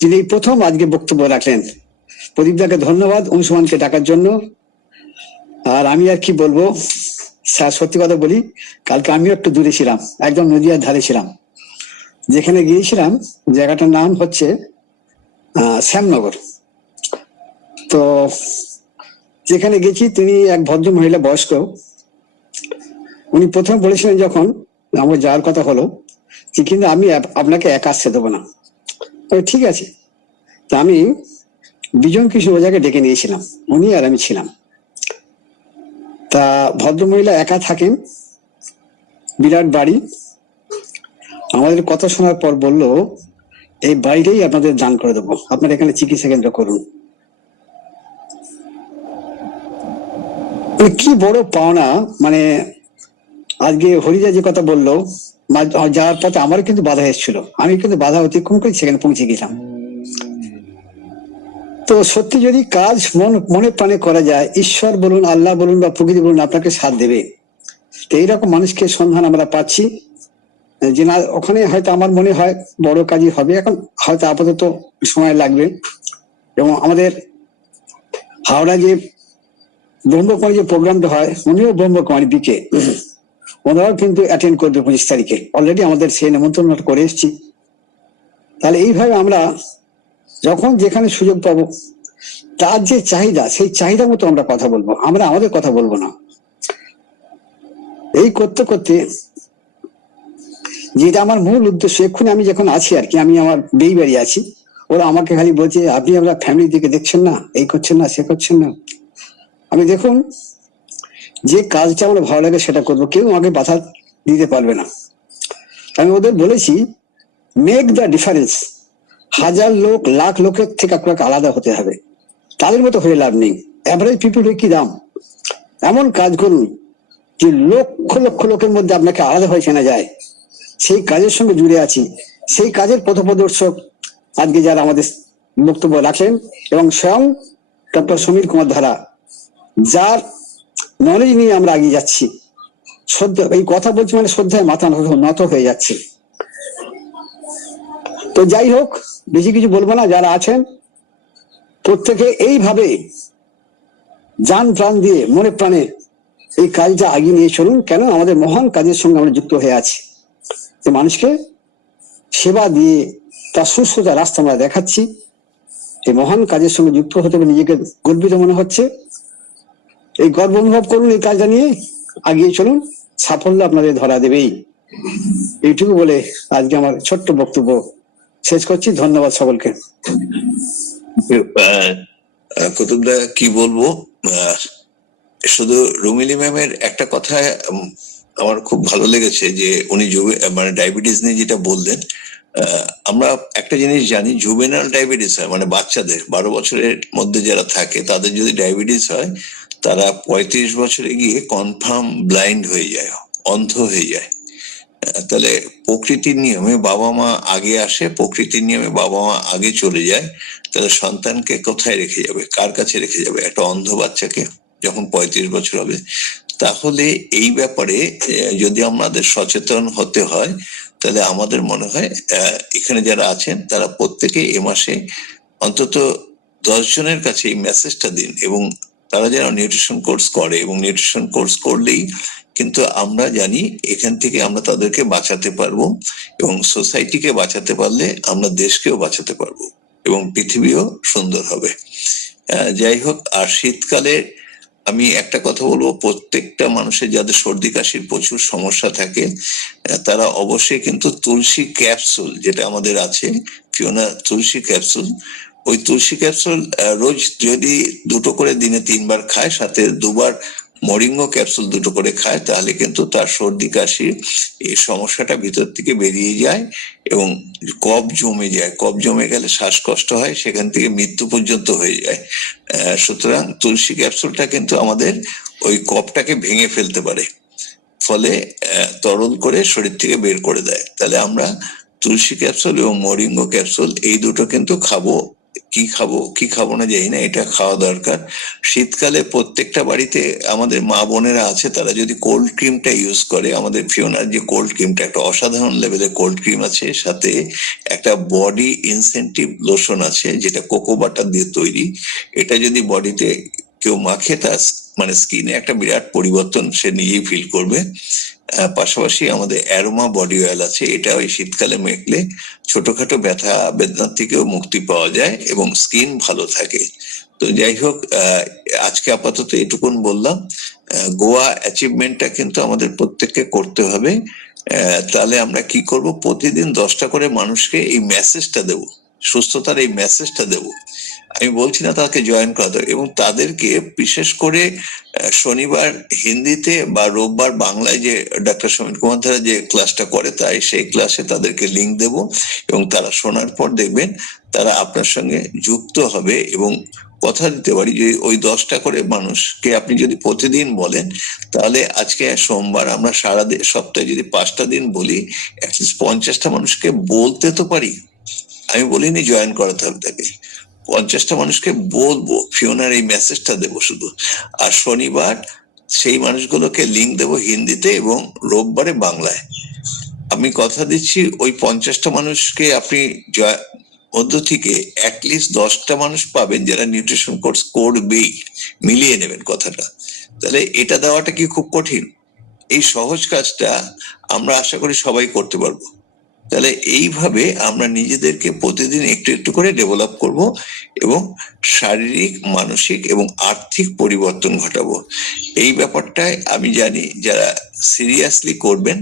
যিনি প্রথম আজকে বক্তব্য রাখলেন। প্রদীপদাকে ধন্যবাদ অংশুমানকে ডাকার জন্য। আর আমি আর কি বলবো স্যার, সত্যি কথা বলি, কালকে আমিও একটু দূরে ছিলাম, একদম নদীয়ার ধারে ছিলাম। যেখানে গিয়েছিলাম জায়গাটার নাম হচ্ছে শ্যামনগর। তো যেখানে গেছি তিনি এক ভদ্র মহিলা, বয়স্ক, উনি প্রথম বলেছিলেন যখন আমার যাওয়ার কথা হলো যে কিন্তু আমি আপনাকে একা আসতে দেবো না। ঠিক আছে। তা আমি বিজন কৃষ্ণ ওঝাকে ডেকে নিয়েছিলাম, উনি আর আমি ছিলাম। তা ভদ্রমহিলা একা থাকেন, বিরাট বাড়ি। আমাদের কথা শোনার পর বললো এই বাড়িটাই আপনাদের দান করে দেবো, আপনারা এখানে চিকিৎসা কেন্দ্র করুন। কি বড় পাওনা। মানে আজকে হরিদা যে কথা বললো, যাওয়ার পথে আমারও কিন্তু বাধা এসেছিল, আমি কিন্তু বাধা অতিক্রম করে সেখানে পৌঁছে গেলাম। তো সত্যি যদি কাজ মনে প্রাণে করা যায়, ঈশ্বর বলুন, আল্লাহ বলুন বা প্রকৃতি বলুন, আপনাকে সাথ দেবে। তো এইরকম মানুষকে সন্ধান আমরা পাচ্ছি, যে না ওখানে হয়তো আমার মনে হয় বড় কাজই হবে। এখন হয়তো আপাতত সময় লাগবে। এবং আমাদের হাওড়া যে ব্রহ্মকুমারী যে প্রোগ্রামটা হয়, উনিও ব্রহ্মকুমারী দিকে, ওনারাও কিন্তু অ্যাটেন্ড করবে 25 তারিখে। অলরেডি আমাদের সেই নিমন্ত্রণ করে এসেছি। তাহলে এইভাবে আমরা যখন যেখানে সুযোগ পাবো, তার যে চাহিদা, সেই চাহিদা মতো আমরা কথা বলবো, আমরা আমাদের কথা বলবো না। এই করতে করতে যেটা আমার মূল উদ্দেশ্য, এক্ষুনি আমি যখন আছি আর কি, আমি আমার বেই বাড়ি আছি, ওরা আমাকে খালি বলছে আপনি আমরা ফ্যামিলি দিকে দেখছেন না, এই করছেন না, সে করছেন না। আমি দেখুন, যে কাজটা আমার ভালো লাগে সেটা করবো, কেউ আমাকে বাধা দিতে পারবে না। আমি ওদের বলেছি মেক দ্য ডিফারেন্স। 1000 লোক, লাখ লোকের থেকে আপনাকে আলাদা হতে হবে, তাদের মতো হয়ে লাভ নেই। অ্যাভারেজ পিপুল কি দাম? এমন কাজ করুন যে লক্ষ লক্ষ লোকের মধ্যে আপনাকে আলাদা হয়ে চেনা যায়। সেই কাজের সঙ্গে জুড়ে আছি, সেই কাজের পথপ্রদর্শক আজকে যারা আমাদের বক্তব্য রাখেন, এবং স্বয়ং ডক্টর সমীর কুমার ধারা, যার নলেজ নিয়ে আমরা এগিয়ে যাচ্ছি। শ্রদ্ধা, এই কথা বলছি মানে শ্রদ্ধায় মাথা নত হয়ে যাচ্ছে। তো যাই হোক, বেশি কিছু বলবো না। যারা আছেন প্রত্যেকে এইভাবে জান প্রাণ দিয়ে, মনে প্রাণে এই কাজটা এগিয়ে নিয়ে চলুন। কেন? আমাদের মহান কাজের সঙ্গে আমরা যুক্ত হয়ে আছি। তো মানুষকে সেবা দিয়ে তার সুস্থতার রাস্তা আমরা দেখাচ্ছি। এই মহান কাজের সঙ্গে যুক্ত হতে নিজেকে গর্বিত মনে হচ্ছে। এই গর্ব অনুভব করুন, এই কাজটা নিয়ে এগিয়ে চলুন, সাফল্য আপনাদের ধরা দেবেই। এইটুকু বলে আজকে আমার ছোট্ট বক্তব্য শেষ করছি। ধন্যবাদ সকলকে। কুতুবদা কি বলবো, শুধু রুমিলি ম্যামের একটা কথা আমার খুব ভালো লেগেছে, যে উনি মানে ডায়াবেটিস নিয়ে যেটা বললেন। আমরা একটা জিনিস জানি, জুভেনাল ডায়াবেটিস হয় মানে বাচ্চাদের 12 বছরের মধ্যে যারা থাকে তাদের যদি ডায়াবেটিস হয়, তারা 35 বছরে গিয়ে কনফার্ম ব্লাইন্ড হয়ে যায়, অন্ধ হয়ে যায়। তাহলে প্রকৃতির নিয়মে বাবা মা আগে আসে, প্রকৃতির নিয়মে বাবা মা আগে চলে যায়। তাহলে সন্তানকে কোথায় রেখে যাবে, কার কাছে রেখে যাবে? একটা অন্ধ বাচ্চাকে যখন 35 বছর হবে। তাহলে এই ব্যাপারে যদি আমাদের সচেতন হতে হয়, তাহলে আমাদের মনে হয় এখানে যারা আছেন তারা প্রত্যেকে এ মাসে অন্তত 10 জনের কাছে এই মেসেজটা দিন, এবং তারা যেন নিউট্রিশন কোর্স করে, এবং নিউট্রিশন কোর্স করলেই কিন্তু আমরা জানি এখান থেকে আমরা তাদেরকে বাঁচাতে পারবো, এবং সোসাইটিকে বাঁচাতে পারলে আমরা দেশকেও বাঁচাতে পারবো, এবং পৃথিবীও সুন্দর হবে। যাই হোক, আর শীতকালে আমি একটা কথা বলবো, প্রত্যেকটা মানুষের যাদের সর্দি কাশির প্রচুর সমস্যা থাকে, তারা অবশ্যই কিন্তু তুলসী ক্যাপসুল, যেটা আমাদের আছে ফিওনা তুলসী ক্যাপসুল, ওই তুলসী ক্যাপসুল রোজ যদি 2টো করে দিনে 3 বার খায়, সাথে 2 বার মরিঙ্গো ক্যাপসুল 2টো করে খায়, তাহলে কিন্তু তার সর্দি কাশির এই সমস্যাটা ভিতর থেকে বেরিয়ে যায়, এবং কফ জমে যায়। কফ জমে গেলে শ্বাসকষ্ট হয়, সেখান থেকে মৃত্যু পর্যন্ত হয়ে যায়। সুতরাং তুলসী ক্যাপসুলটা কিন্তু আমাদের ওই কফটাকে ভেঙে ফেলতে পারে, ফলে তরল করে শরীর থেকে বের করে দেয়। তাহলে আমরা তুলসী ক্যাপসুল এবং মরিঙ্গো ক্যাপসুল এই দুটো কিন্তু খাবো। কি খাবো না জানি না, এটা খাওয়া দরকার। শীতকালে প্রত্যেকটা বাড়িতে আমাদের মা বোনেরা আছে, তারা যদি কোল্ড ক্রিমটা ইউজ করে, আমাদের ফিওনার যে কোল্ড ক্রিমটা একটা অসাধারণ লেভেলের কোল্ড ক্রিম আছে, সাথে একটা বডি ইনসেন্টিভ লোশন আছে যেটা কোকো বাটার দিয়ে তৈরি। এটা যদি বডিতে কেউ মাখে, তার মানে স্কিনে একটা বিরাট পরিবর্তন সে নিজেই ফিল করবে। পাশাপাশি আমাদের অ্যারোমা বডি অয়েল আছে, এটা ওই শীতকালে মেখলে ছোটখাটো ব্যথা বেদনার থেকেও মুক্তি পাওয়া যায় এবং স্কিন ভালো থাকে। তো যাই হোক, আজকে আপাতত এটুকুন বললাম। গোয়া অ্যাচিভমেন্টটা কিন্তু আমাদের প্রত্যেককে করতে হবে। তাহলে আমরা কি করব, প্রতিদিন 10টা করে মানুষকে এই মেসেজটা দেব, সুস্থতার এই মেসেজটা দেব। আমি বলছি না তাকে জয়েন করাতে, এবং তাদেরকে বিশেষ করে শনিবার হিন্দিতে বা রোববার বাংলায় যে ডক্টর সমীর কুমার ধারা যে ক্লাসটা করে, তাই সেই ক্লাসে তাদেরকে লিঙ্ক দেব, এবং তারা শোনার পর দেখবেন তারা আপনার সঙ্গে যুক্ত হবে। এবং কথা দিতে পারি যে ওই 10টা করে মানুষকে আপনি যদি প্রতিদিন বলেন, তাহলে আজকে সোমবার, আমরা সারা সপ্তাহে যদি 5টা দিন বলি, অ্যাটলিস্ট 50টা মানুষকে বলতে তো পারি। আমি বলিনি জয়েন করাতে হবে তাকে, 50টা মানুষকে বলবো, ফিওনার এই মেসেজটা দেবো শুধু। আর শনিবার সেই মানুষগুলোকে লিঙ্ক দেবো হিন্দিতে, এবং রোববারে বাংলায়। আমি কথা দিচ্ছি ওই 50টা মানুষকে আপনি মধ্য থেকে অ্যাটলিস্ট 10টা মানুষ পাবেন যারা নিউট্রিশন কোর্স করবেই, মিলিয়ে নেবেন কথাটা। তাহলে এটা দেওয়াটা কি খুব কঠিন? এই সহজ কাজটা আমরা আশা করি সবাই করতে পারবো। তাহলে এইভাবে আমরা নিজেদেরকে প্রতিদিন একটু একটু করে ডেভেলপ করব এবং শারীরিক, মানসিক এবং আর্থিক পরিবর্তন ঘটাবো। এই ব্যাপারটায় আমি জানি যারা সিরিয়াসলি করবেন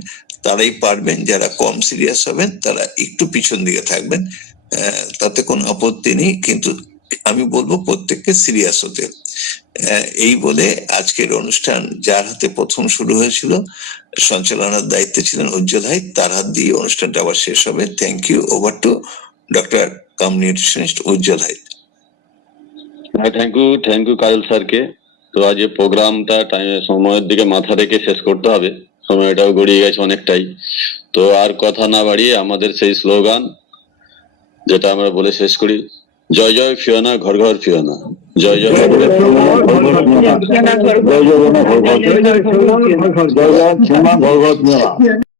তারাই পারবেন, যারা কম সিরিয়াস হবেন তারা একটু পিছন দিকে থাকবেন, তাতে কোনো আপত্তি নেই, কিন্তু আমি বলবো প্রত্যেককে সিরিয়াস হতে। এই বলে আজকের অনুষ্ঠান যার হাতে প্রথম শুরু হয়েছিল, সঞ্চালনার দায়িত্বে ছিলেন উজ্জ্বল হাইত, তার হাত দিয়ে অনুষ্ঠানটা আবার শেষ হবে। Thank you. Over to doctor cum nutritionist Ujjwal Hait. Thank you Kajal স্যারকে। তো আজ এই প্রোগ্রামটা সময়ের দিকে মাথা রেখে শেষ করতে হবে, সময়টাও গড়িয়ে গেছে অনেকটাই। তো আর কথা না বাড়িয়ে আমাদের সেই স্লোগান যেটা আমরা বলে শেষ করি, জয় জয় ফিওনা, ঘর ঘর ফিওনা। জয় জয় জয় জয়